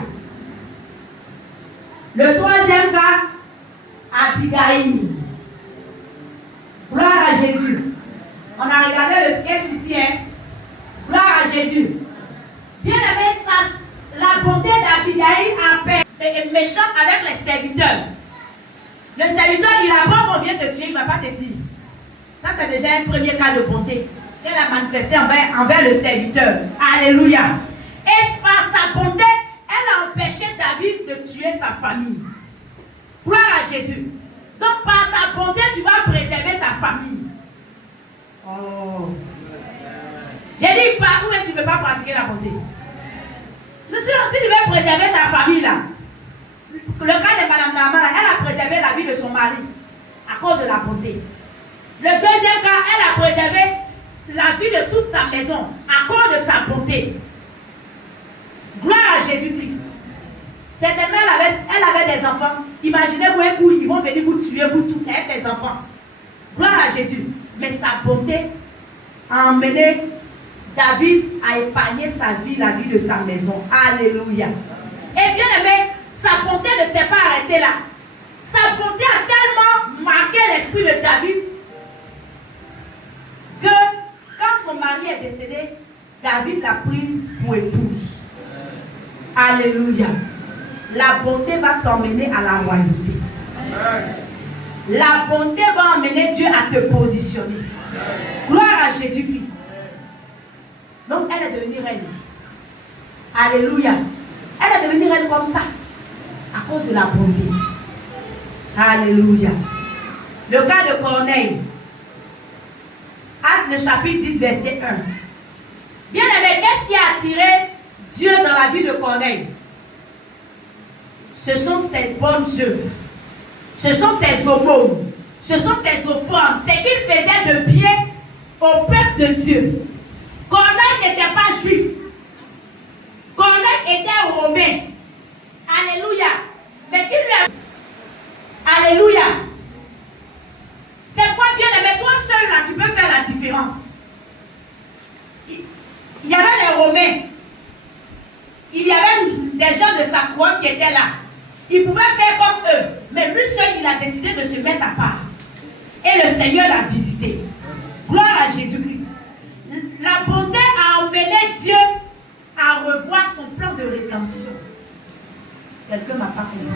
Le troisième cas, Abigail. Gloire à Jésus. On a regardé le sketch ici, hein. Gloire à Jésus. Bien aimé, la bonté d'Abigail est méchante avec les serviteurs. Le serviteur, il apprend qu'on vient te tuer, il ne va pas te dire. Ça, c'est déjà un premier cas de bonté qu'elle a manifesté envers le serviteur. Alléluia. Et par sa bonté, elle a empêché David de tuer sa famille. Gloire à Jésus. Donc, par ta bonté, tu vas préserver ta famille. Oh. J'ai dit, par où tu ne veux pas pratiquer la bonté? Si tu veux préserver ta famille, là, le cas de Madame Naaman, elle a préservé la vie de son mari à cause de la bonté. Le deuxième cas, elle a préservé la vie de toute sa maison à cause de sa bonté. Gloire à Jésus-Christ. Certainement, elle avait des enfants. Imaginez-vous un coup, ils vont venir vous tuer, vous tous, et tes enfants. Gloire à Jésus. Mais sa bonté a emmené David à épargner sa vie, la vie de sa maison. Alléluia. Et bien aimé, sa bonté ne s'est pas arrêtée là. Sa bonté a tellement marqué l'esprit de David que quand son mari est décédé, David l'a prise pour épouse. Alléluia. La bonté va t'emmener à la royauté. La bonté va emmener Dieu à te positionner. Gloire à Jésus-Christ. Donc elle est devenue reine. Alléluia. Elle est devenue reine comme ça. À cause de la bonté. Alléluia. Le cas de Corneille. Acte le chapitre 10, verset 1. Bien aimé, qu'est-ce qui a attiré Dieu dans la vie de Corneille? Ce sont ses bonnes œuvres. Ce sont ses aumônes. Ce sont ses offrandes. C'est qu'il faisait de bien au peuple de Dieu. Corneille n'était pas juif. Corneille était romain. Alléluia. Mais qui lui a... Alléluia. C'est quoi bien aimé? Toi seul là, tu peux faire la différence. Il y avait les Romains. Il y avait des gens de sa couronne qui étaient là. Il pouvait faire comme eux. Mais lui seul, il a décidé de se mettre à part. Et le Seigneur l'a visité. Gloire à Jésus-Christ. La bonté a emmené Dieu à revoir son plan de rédemption. Quelqu'un m'a pas compris.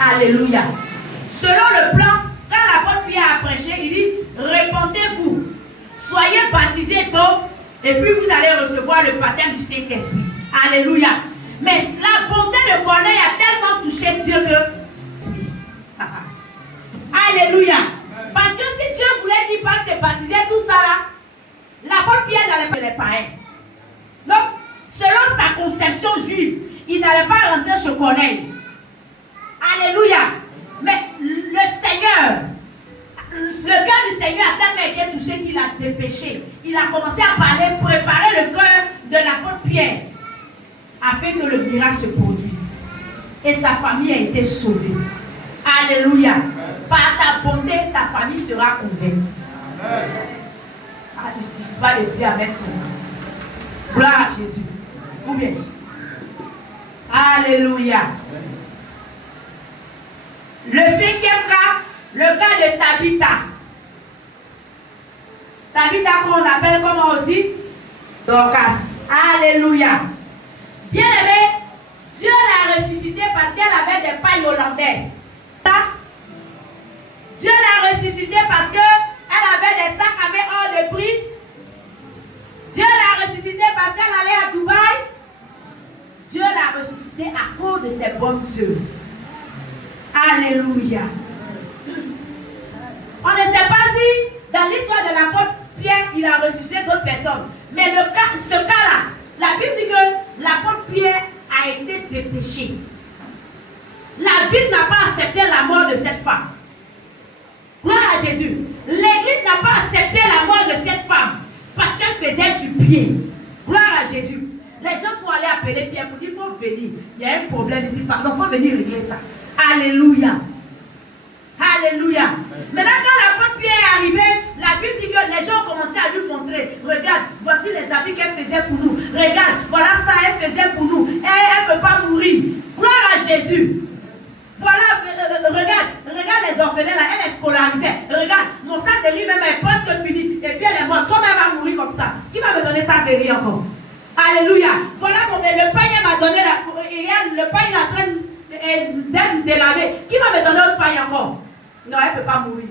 Alléluia. Selon le plan, quand l'apôtre Pierre a prêché, il dit, répentez-vous, soyez baptisés d'eau, et puis vous allez recevoir le baptême du Saint-Esprit. Alléluia. Mais la bonté de Corneille a tellement touché Dieu que... Alléluia. Parce que si Dieu voulait qu'il parte se baptiser, tout ça là, l'apôtre Pierre n'allait pas les païens. Donc, selon sa conception juive, il n'allait pas rentrer chez Corneille. Alléluia. Mais le Seigneur, le cœur du Seigneur a tellement été touché qu'il a dépêché. Il a commencé à parler, préparer le cœur de l'apôtre Pierre, afin que le miracle se produise. Et sa famille a été sauvée. Alléluia. Par ta bonté, ta famille sera convertie. Ah, il ne suffit pas de dire avec son nom. Gloire à Jésus. Ou bien. Alléluia. Le cinquième cas, le cas de Tabitha. Tabitha qu'on appelle comment aussi? Dorcas. Alléluia. Bien aimé, Dieu l'a ressuscitée parce qu'elle avait des pailles hollandais. Dieu l'a ressuscitée parce qu'elle avait des sacs à main hors de prix. Dieu l'a ressuscitée parce qu'elle allait à Dubaï. Dieu l'a ressuscitée à cause de ses bonnes œuvres. Alléluia. On ne sait pas si dans l'histoire de l'apôtre Pierre, il a ressuscité d'autres personnes. Mais ce cas-là, la Bible dit que l'apôtre Pierre a été dépêché. La ville n'a pas accepté la mort de cette femme. Gloire à Jésus. L'église n'a pas accepté la mort de cette femme parce qu'elle faisait du bien. Gloire à Jésus. Les gens sont allés appeler Pierre pour dire il faut venir. Il y a un problème ici, pardon, il faut venir régler ça. Alléluia. Alléluia. Maintenant, quand l'apôtre Pierre est arrivé, la Bible dit que les gens ont commencé à lui montrer. Regarde, voici les habits qu'elle faisait pour nous. Regarde, voilà ça, elle faisait pour nous. Elle ne peut pas mourir. Gloire à Jésus. Voilà, regarde les orphelins là, elle est scolarisée. Regarde, mon sac de riz même est presque fini. Et puis elle est morte. Comment elle va mourir comme ça? Qui va me donner ça de riz encore? Alléluia. Voilà, le pain m'a donné le pain est en train d'être délavé. Qui va me donner autre pain encore? Non, elle ne peut pas mourir.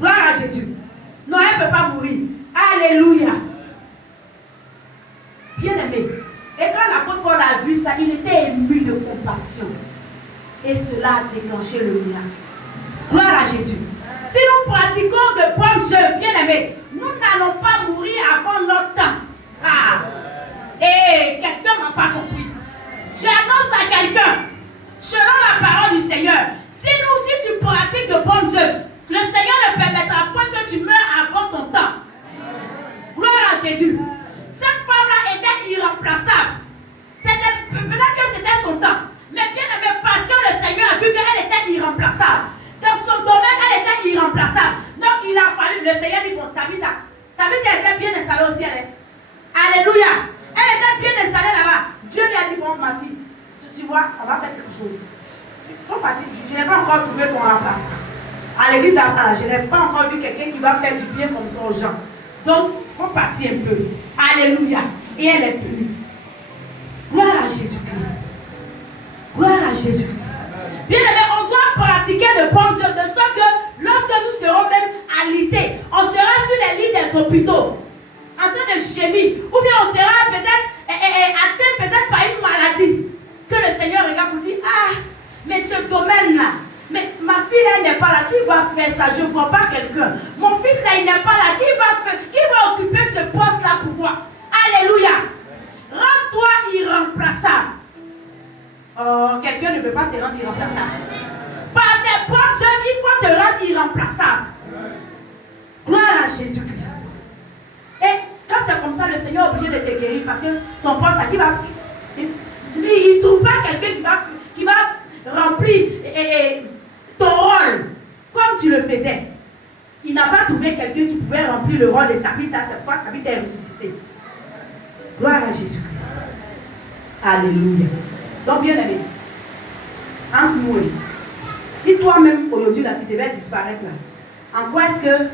Gloire à Jésus. Non, elle ne peut pas mourir. Alléluia. Bien aimé. Et quand l'apôtre Paul a vu ça, il était ému de compassion. Et cela a déclenché le miracle. Gloire à Jésus. Si nous pratiquons de bonnes œuvres, bien aimés, nous n'allons pas mourir avant notre temps. Ah! Et quelqu'un ne m'a pas compris. J'annonce à quelqu'un, selon la parole du Seigneur, si tu pratiques de bonnes œuvres, le Seigneur ne permettra pas que tu meurs avant ton temps. Gloire à Jésus. Cette femme-là était irremplaçable. Peut-être que c'était son temps. Mais bien aimé, parce que le Seigneur a vu qu'elle était irremplaçable. Dans son domaine, elle était irremplaçable. Donc il a fallu, le Seigneur dit, bon, Tabitha était bien installée au ciel. Alléluia. Elle était bien installée là-bas. Dieu lui a dit, bon, ma fille, tu vois, on va faire quelque chose. Faut partir. Je n'ai pas encore trouvé ton remplaçant. À l'église d'Artala, je n'ai pas encore vu quelqu'un qui va faire du bien comme ça aux gens. Donc, il faut partir un peu. Alléluia. Et elle est venue. Gloire à Jésus-Christ. Gloire à Jésus-Christ. Bien aimé, on doit pratiquer de bonnes œuvres, de sorte que lorsque nous serons même alités, on sera sur les lits des hôpitaux, en train de gémir, ou bien on sera peut-être atteint peut-être par une maladie, que le Seigneur regarde pour dire, ah, mais ce domaine-là, mais ma fille, elle n'est pas là, qui va faire ça? Je ne vois pas quelqu'un. Mon fils, là, il n'est pas là, qui va occuper ce poste-là pour moi? Alléluia. Rends-toi irremplaçable. Oh, quelqu'un ne peut pas se rendre irremplaçable. Par tes bonnes œuvres, il faut te rendre irremplaçable. Gloire à Jésus-Christ. Et quand c'est comme ça, le Seigneur est obligé de te guérir parce que ton poste là, qui va. Il ne trouve pas quelqu'un qui va remplir ton rôle comme tu le faisais. Il n'a pas trouvé quelqu'un qui pouvait remplir le rôle de Tabitha. C'est pourquoi Tabitha est ressuscitée. Gloire à Jésus-Christ. Alléluia. Donc, bien aimé, entre nous, si toi-même aujourd'hui là, tu devais disparaître là, en quoi est-ce que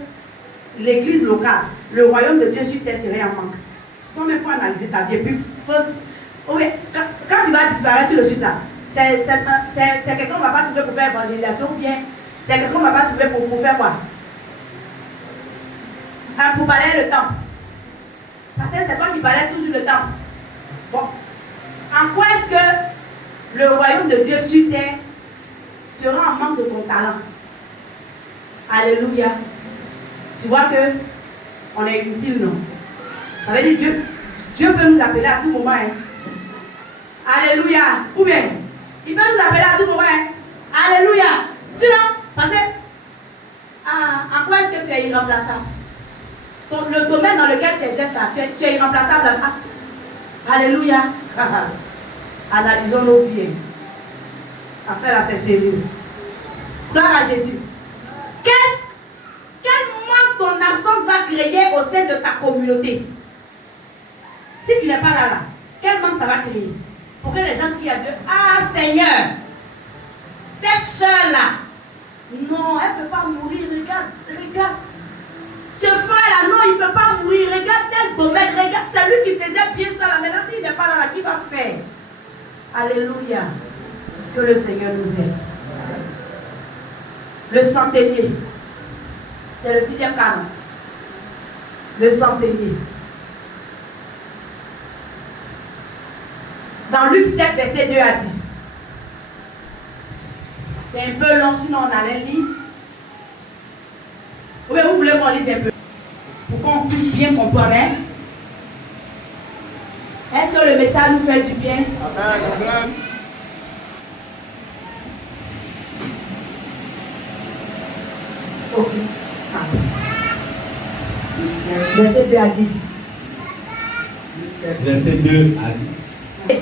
l'église locale, le royaume de Dieu sur terre serait en manque? Toi-même, il faut analyser ta vie. Et puis, quand tu vas disparaître tout de suite là, c'est quelqu'un qu'on ne va pas trouver pour faire évangélisation ou bien c'est quelqu'un qu'on ne va pas trouver pour faire quoi? Pour balayer le temple. Parce que c'est toi qui balaye toujours le temple. Bon. En quoi est-ce que le royaume de Dieu sur terre sera en manque de ton talent? Alléluia. Tu vois que on est utile, non? Ça veut dire Dieu peut nous appeler à tout moment. Hein? Alléluia. Ou bien, il peut nous appeler à tout moment. Hein? Alléluia. Sinon, parce que en quoi est-ce que tu es irremplaçable? Le domaine dans lequel tu exerces là, tu es irremplaçable. Alléluia. Analysons nos vies. Affaire là, c'est sérieux. Gloire à Jésus. Quel manque ton absence va créer au sein de ta communauté? Si tu n'es pas là, quel manque ça va créer? Pour que les gens crient à Dieu, ah Seigneur, cette soeur-là, non, elle ne peut pas mourir, regarde. Ce frère-là, non, il ne peut pas mourir. Regarde tel domaine, regarde, c'est lui qui faisait bien ça là. Maintenant, s'il n'est pas là, qui va faire? Alléluia. Que le Seigneur nous aide. Le centenier. C'est le 6e canon. Le centenier. Dans Luc 7, verset 2 à 10. C'est un peu long, sinon on allait lire. Oui, vous voulez qu'on lise un peu? Pour qu'on puisse bien comprendre. Hein? Est-ce que le message nous fait du bien? Amen. Ok. Verset 2 à 10. Verset 2 à 10.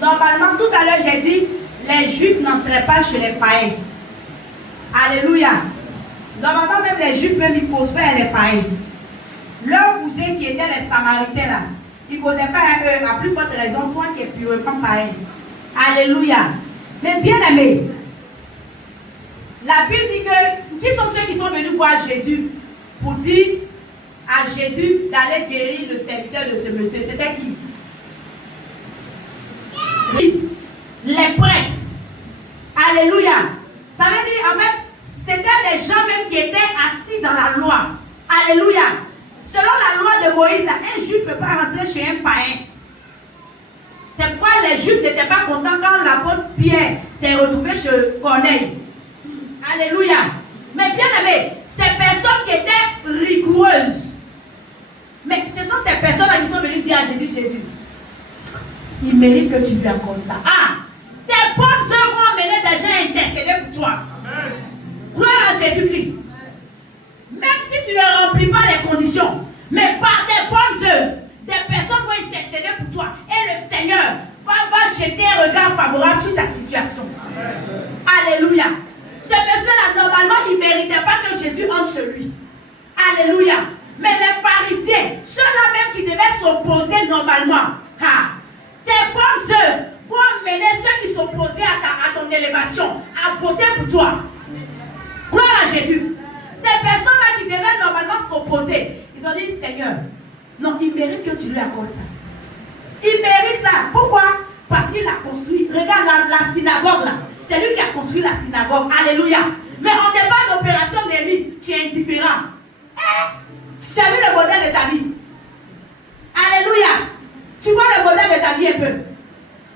Normalement, tout à l'heure, j'ai dit, les Juifs n'entraient pas chez les païens. Alléluia. Normalement, même les Juifs, même, ils ne causent pas les païens. Leurs cousins qui étaient les Samaritains, là, ils ne causaient pas à eux, à plus forte raison, toi qui es purement païen. Alléluia. Mais bien aimé, la Bible dit que, qui sont ceux qui sont venus voir Jésus pour dire à Jésus d'aller guérir le serviteur de ce monsieur? C'était qui? Les prêtres. Alléluia. Ça veut dire, en fait, c'était des gens même qui étaient assis dans la loi. Alléluia. Selon la loi de Moïse, un juif ne peut pas rentrer chez un païen. C'est pourquoi les juifs n'étaient pas contents quand l'apôtre Pierre s'est retrouvé chez Corneille. Alléluia. Mais bien aimé, ces personnes qui étaient rigoureuses, mais ce sont ces personnes-là qui sont venues dire à Jésus, Jésus, il mérite que tu lui accordes ça. Ah, tes bonnes œuvres vont amener des gens intercéder pour toi. Amen. Gloire à Jésus-Christ. Même si tu ne remplis pas les conditions, mais par tes bonnes œuvres, des personnes vont intercéder pour toi. Et le Seigneur va jeter un regard favorable sur ta situation. Amen. Alléluia. Ce monsieur-là, normalement, il ne méritait pas que Jésus entre chez lui. Alléluia. Mais les pharisiens, ceux-là même qui devaient s'opposer normalement, tes bonnes œuvres vont amener ceux qui s'opposaient à ton élévation à voter pour toi. Gloire à Jésus. Ces personnes-là qui devaient normalement s'opposer, ils ont dit, Seigneur, non, il mérite que tu lui accordes ça. Il mérite ça. Pourquoi? Parce qu'il a construit. Regarde la synagogue là. C'est lui qui a construit la synagogue. Alléluia. Mais on ne parle pas d'opération Némi. Tu es indifférent. Tu as vu le modèle de ta vie. Alléluia. Tu vois le modèle de ta vie un peu.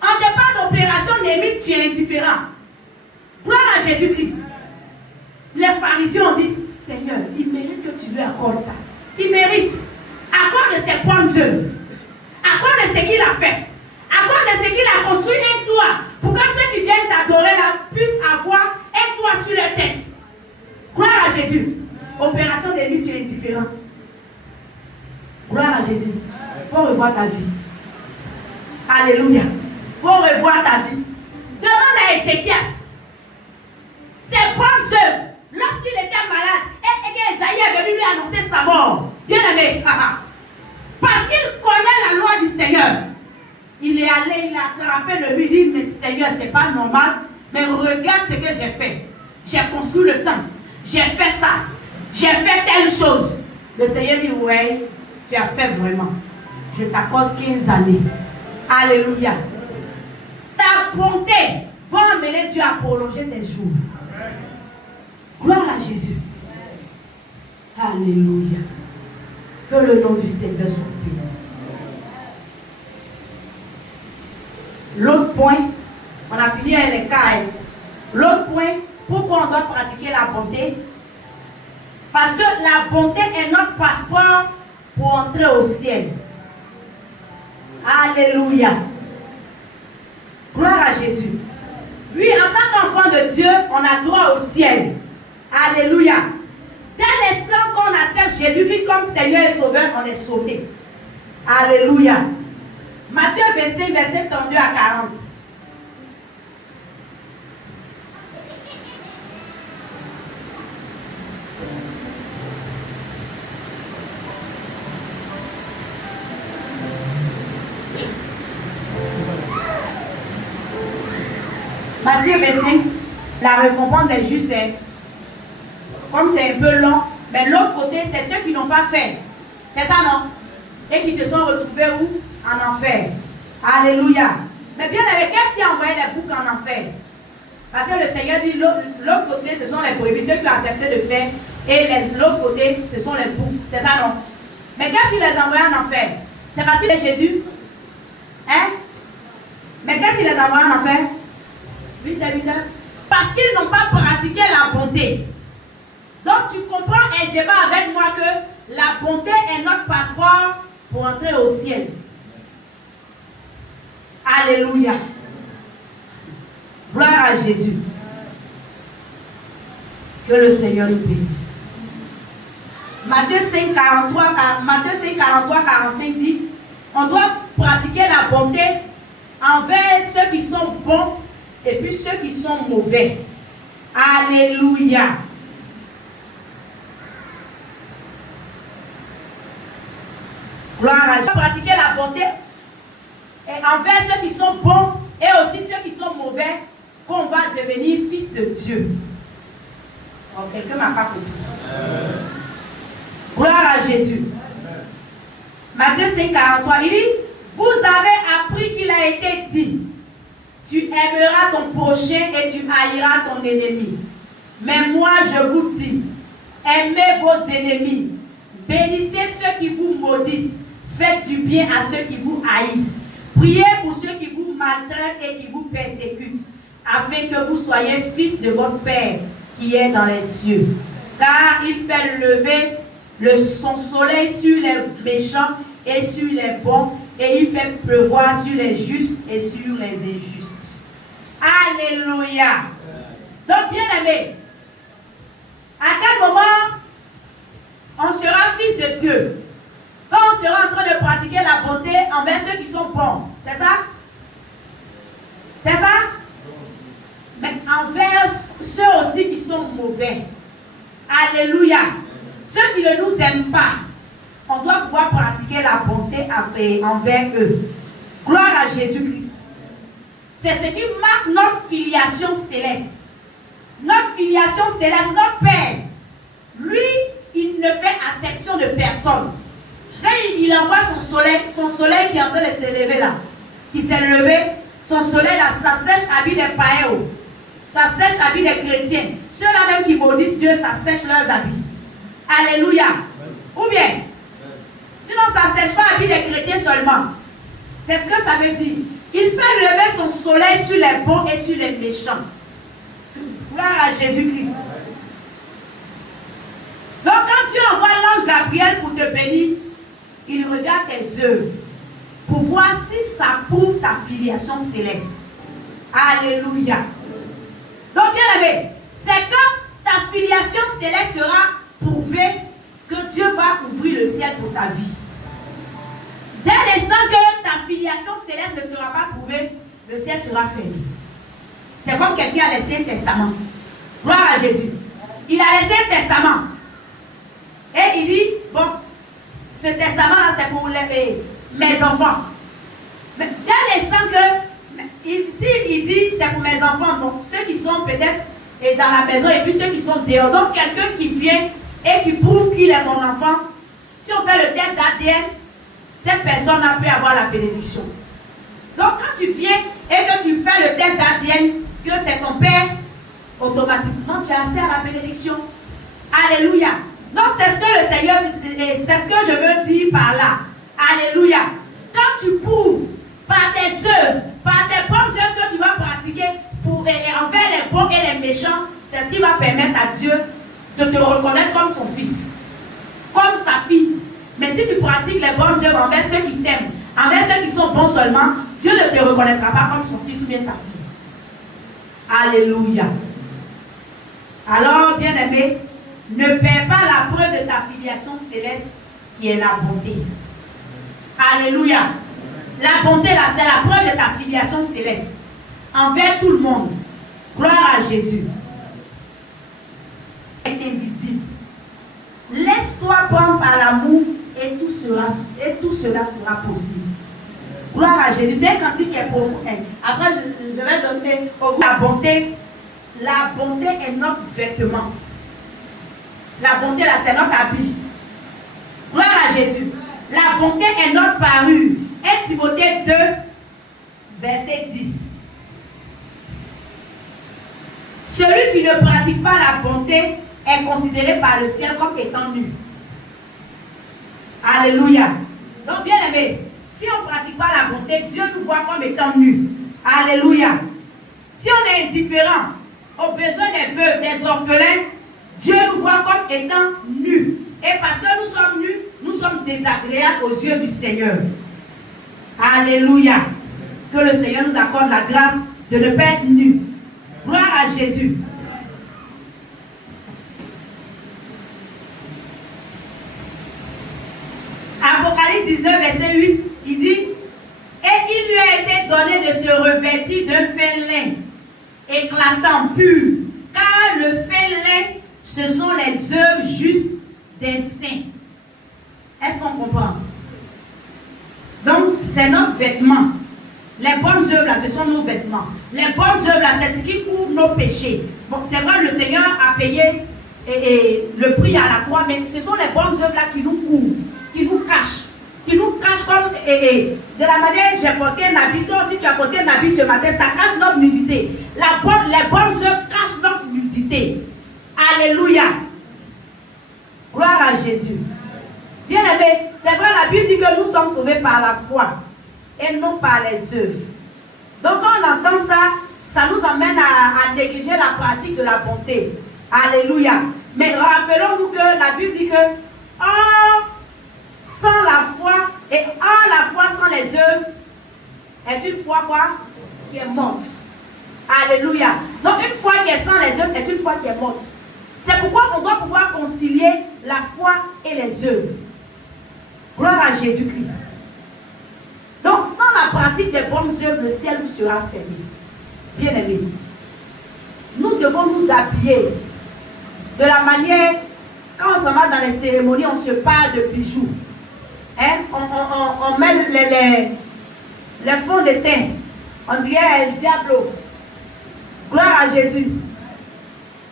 On ne parle pas d'opération Némi. Tu es indifférent. Gloire à Jésus-Christ. Les pharisiens ont dit, Seigneur, il mérite que tu lui accordes ça. Il mérite. À cause de ses bonnes œuvres. À cause de ce qu'il a fait. À cause de ce qu'il a construit un toit. Pour que ceux qui viennent t'adorer là puissent avoir un toit sur leur tête. Gloire à Jésus. Opération des nuits, tu es indifférent. Gloire à Jésus. Il faut revoir ta vie. Alléluia. Il faut revoir ta vie. Demande à Ézéchias. Ses bonnes œuvres, lorsqu'il était malade, et qu'Esaïe est venu lui annoncer sa mort. Bien aimé. Parce qu'il connaît la loi du Seigneur. Il est allé, il a attrapé le mur, il dit, mais Seigneur, c'est pas normal. Mais regarde ce que j'ai fait. J'ai construit le temple. J'ai fait ça. J'ai fait telle chose. Le Seigneur dit, ouais, tu as fait vraiment. Je t'accorde 15 années. Alléluia. Ta bonté va amener Dieu à prolonger tes jours. Gloire à Jésus. Alléluia. Que le nom du Seigneur soit béni. L'autre point, on a fini avec les cas. L'autre point, pourquoi on doit pratiquer la bonté? Parce que la bonté est notre passeport pour entrer au ciel. Alléluia. Gloire à Jésus. Oui, en tant qu'enfant de Dieu, on a droit au ciel. Alléluia. Dès l'instant qu'on accepte Jésus-Christ comme Seigneur et Sauveur, on est sauvé. Alléluia. Matthieu 25, verset 32 à 40. Matthieu 25, la récompense des justes, comme c'est un peu long, Mais l'autre côté, c'est ceux qui n'ont pas fait. C'est ça, non? Et qui se sont retrouvés où? En enfer. Alléluia. Mais bien aimé, qu'est-ce qui a envoyé les boucs en enfer? Parce que le Seigneur dit, l'autre côté, ce sont les brebis, ceux qui ont accepté de faire. Et l'autre côté, ce sont les boucs. C'est ça, non? Mais qu'est-ce qui les a envoyés en enfer? C'est parce qu'il est Jésus? Hein? Mais qu'est-ce qui les a envoyés en enfer? Oui, serviteur. Parce qu'ils n'ont pas pratiqué la bonté. Donc tu comprends aisément avec moi que la bonté est notre passeport pour entrer au ciel. Alléluia. Gloire à Jésus. Que le Seigneur nous bénisse. Matthieu 5, 43, 45 dit, on doit pratiquer la bonté envers ceux qui sont bons et puis ceux qui sont mauvais. Alléluia. Gloire à Dieu. Pratiquer la bonté et envers ceux qui sont bons et aussi ceux qui sont mauvais, qu'on va devenir fils de Dieu. Oh, quelqu'un m'a pas compris. Gloire à Jésus. Matthieu 5, 43, il dit, vous avez appris qu'il a été dit, tu aimeras ton prochain et tu haïras ton ennemi. Mais moi je vous dis, aimez vos ennemis, bénissez ceux qui vous maudissent, faites du bien à ceux qui vous haïssent, priez pour ceux qui vous maltraitent et qui vous persécutent, afin que vous soyez fils de votre Père qui est dans les cieux. Car il fait lever son soleil sur les méchants et sur les bons, et il fait pleuvoir sur les justes et sur les injustes. Alléluia. Donc, bien aimé, à quel moment on sera fils de Dieu? Quand on sera en train de pratiquer la bonté envers ceux qui sont bons. C'est ça? C'est ça? Mais envers ceux aussi qui sont mauvais. Alléluia. Ceux qui ne nous aiment pas, on doit pouvoir pratiquer la bonté envers eux. Gloire à Jésus-Christ. C'est ce qui marque notre filiation céleste. Notre filiation céleste, notre Père, lui, il ne fait acception de personne. Quand il envoie son soleil qui est en train de se lever là, qui s'est levé, son soleil là, ça sèche habit des païens, ça sèche habit des chrétiens. Ceux-là même qui maudissent Dieu, ça sèche leurs habits. Alléluia. Ou bien, sinon ça ne sèche pas habit des chrétiens seulement. C'est ce que ça veut dire. Il fait lever son soleil sur les bons et sur les méchants. Gloire à Jésus-Christ. Donc quand tu envoies l'ange Gabriel pour te bénir, il regarde tes œuvres pour voir si ça prouve ta filiation céleste. Alléluia. Donc bien aimé, c'est quand ta filiation céleste sera prouvée que Dieu va ouvrir le ciel pour ta vie. Dès l'instant que ta filiation céleste ne sera pas prouvée, le ciel sera fermé. C'est comme quelqu'un a laissé un testament. Gloire à Jésus. Il a laissé un testament. Et il dit, bon, ce testament-là, c'est pour mes enfants. Mais dès l'instant que, s'il dit, c'est pour mes enfants, donc ceux qui sont peut-être dans la maison et puis ceux qui sont dehors. Donc quelqu'un qui vient et qui prouve qu'il est mon enfant, si on fait le test d'ADN, cette personne a pu avoir la bénédiction. Donc quand tu viens et que tu fais le test d'ADN, que c'est ton père, automatiquement tu as accès à la bénédiction. Alléluia. Donc c'est ce que le Seigneur, c'est ce que je veux dire par là. Alléluia. Quand tu prouves par tes œuvres, par tes bonnes œuvres que tu vas pratiquer envers les bons et les méchants, c'est ce qui va permettre à Dieu de te reconnaître comme son fils, comme sa fille. Mais si tu pratiques les bonnes œuvres envers ceux qui t'aiment, envers ceux qui sont bons seulement, Dieu ne te reconnaîtra pas comme son fils ou bien sa fille. Alléluia. Alors, bien-aimé, ne perds pas la preuve de ta filiation céleste qui est la bonté. Alléluia. La bonté, là, c'est la preuve de ta filiation céleste envers tout le monde. Gloire à Jésus. Est invisible. Laisse-toi prendre par l'amour et tout cela sera possible. Gloire à Jésus. C'est un cantique qui est profond. Après, je vais donner au goût la bonté. La bonté est notre vêtement. La bonté, là, c'est notre habit. Gloire à Jésus. La bonté est notre parure. 1 Timothée 2, verset 10. Celui qui ne pratique pas la bonté est considéré par le ciel comme étant nu. Alléluia. Donc, bien aimé, si on ne pratique pas la bonté, Dieu nous voit comme étant nus. Alléluia. Si on est indifférent aux besoins des veuves, des orphelins, Dieu nous voit comme étant nus. Et parce que nous sommes nus, nous sommes désagréables aux yeux du Seigneur. Alléluia. Que le Seigneur nous accorde la grâce de ne pas être nus. Gloire à Jésus. Apocalypse 19, verset 8, il dit: et il lui a été donné de se revêtir d'un fin lin éclatant, pur, car le fin lin, ce sont les œuvres justes des saints. Est-ce qu'on comprend? Donc, c'est notre vêtement. Les bonnes œuvres, là, ce sont nos vêtements. Les bonnes œuvres, là, c'est ce qui couvre nos péchés. Bon, c'est vrai, le Seigneur a payé le prix à la croix, mais ce sont les bonnes œuvres, là, qui nous couvrent, qui nous cachent. Qui nous cachent comme... de la manière j'ai porté un habit, toi aussi tu as porté un habit ce matin, ça cache notre nudité. Les bonnes œuvres cachent notre nudité. Alléluia. Gloire à Jésus. Bien aimé, c'est vrai, la Bible dit que nous sommes sauvés par la foi et non par les œuvres. Donc quand on entend ça, ça nous amène à négliger la pratique de la bonté. Alléluia. Mais rappelons-nous que la Bible dit que sans la foi et la foi sans les œuvres est une foi quoi? Qui est morte. Alléluia. Donc une foi qui est sans les œuvres est une foi qui est morte. C'est pourquoi on doit pouvoir concilier la foi et les œuvres. Gloire à Jésus-Christ. Donc sans la pratique des bonnes œuvres, le ciel nous sera fermé. Bien aimé. Nous devons nous habiller de la manière, quand on s'en va dans les cérémonies, on se parle de bijoux. Hein? On met les fonds de teint. On dirait le diablo. Gloire à Jésus.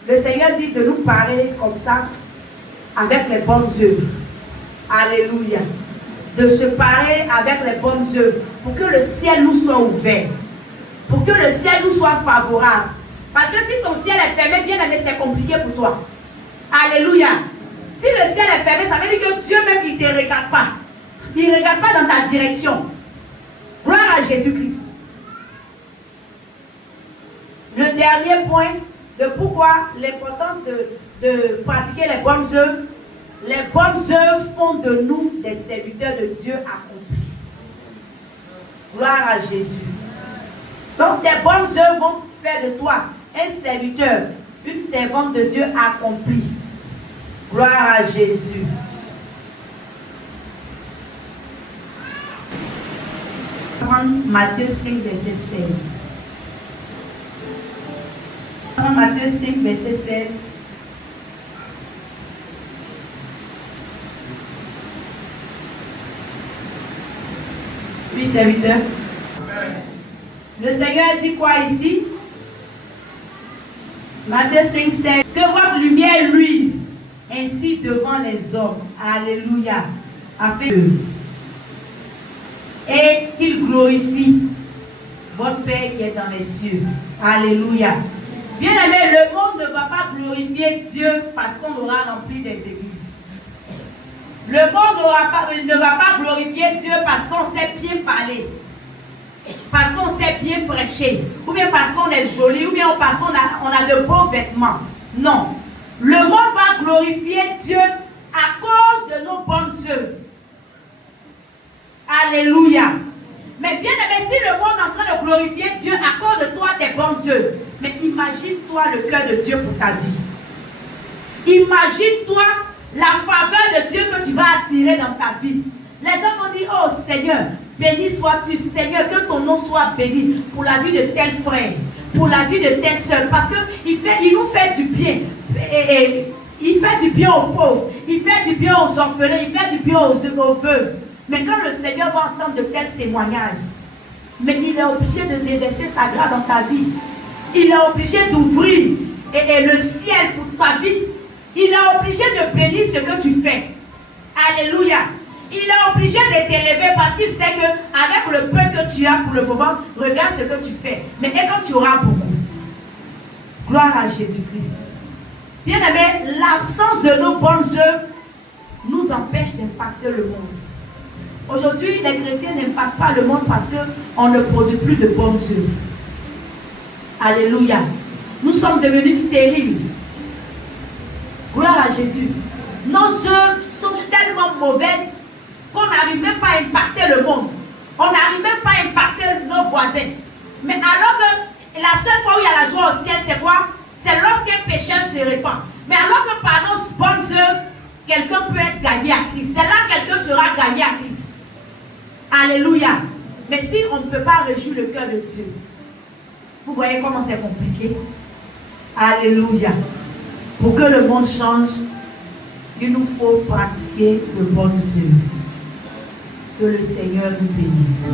Le Seigneur dit de nous parler comme ça, avec les bonnes œuvres. Alléluia. De se parer avec les bonnes œuvres, pour que le ciel nous soit ouvert. Pour que le ciel nous soit favorable. Parce que si ton ciel est fermé, bien aimé, c'est compliqué pour toi. Alléluia. Si le ciel est fermé, ça veut dire que Dieu même, il ne te regarde pas. Il ne regarde pas dans ta direction. Gloire à Jésus-Christ. Le dernier point de pourquoi l'importance de pratiquer les bonnes œuvres. Les bonnes œuvres font de nous des serviteurs de Dieu accomplis. Gloire à Jésus. Donc tes bonnes œuvres vont faire de toi un serviteur, une servante de Dieu accomplie. Gloire à Jésus. Matthieu 5, verset 16. Matthieu 5, verset 16. Oui, serviteur. Le Seigneur dit quoi ici? Matthieu 5, 16. Que votre lumière luise ainsi devant les hommes. Alléluia. Afin que et qu'il glorifie votre Père qui est dans les cieux. Alléluia. Bien aimé, le monde ne va pas glorifier Dieu parce qu'on aura rempli des églises. Le monde ne va pas glorifier Dieu parce qu'on sait bien parler, parce qu'on sait bien prêcher, ou bien parce qu'on est joli, ou bien parce qu'on a de beaux vêtements. Non. Le monde va glorifier Dieu à cause de nos bonnes œuvres. Alléluia. Mais bien aimé, si le monde est en train de glorifier Dieu à cause de toi, tes bonnes œuvres, mais imagine-toi le cœur de Dieu pour ta vie. Imagine-toi la faveur de Dieu que tu vas attirer dans ta vie. Les gens vont dire: oh Seigneur, béni sois-tu, Seigneur, que ton nom soit béni pour la vie de tel frère, pour la vie de telle soeur, parce qu'il nous fait du bien. Il fait du bien aux pauvres, il fait du bien aux orphelins, il fait du bien aux veuves. Mais quand le Seigneur va entendre de tels témoignages, mais il est obligé de délaisser sa grâce dans ta vie. Il est obligé d'ouvrir le ciel pour ta vie. Il est obligé de bénir ce que tu fais. Alléluia. Il est obligé de t'élever parce qu'il sait qu'avec le peu que tu as pour le moment, regarde ce que tu fais. Mais quand tu auras beaucoup, gloire à Jésus-Christ. Bien aimé, l'absence de nos bonnes œuvres nous empêche d'impacter le monde. Aujourd'hui, les chrétiens n'impactent pas le monde parce qu'on ne produit plus de bonnes œuvres. Alléluia. Nous sommes devenus stériles. Gloire à Jésus. Nos œuvres sont tellement mauvaises qu'on n'arrive même pas à impacter le monde. On n'arrive même pas à impacter nos voisins. Mais alors que la seule fois où il y a la joie au ciel, c'est quoi? C'est lorsqu'un pécheur se répand. Mais alors que par nos bonnes œuvres, quelqu'un peut être gagné à Christ. C'est là que quelqu'un sera gagné à Christ. Alléluia. Mais si on ne peut pas réjouir le cœur de Dieu, vous voyez comment c'est compliqué? Alléluia. Pour que le monde change, il nous faut pratiquer de bonnes œuvres. Que le Seigneur nous bénisse.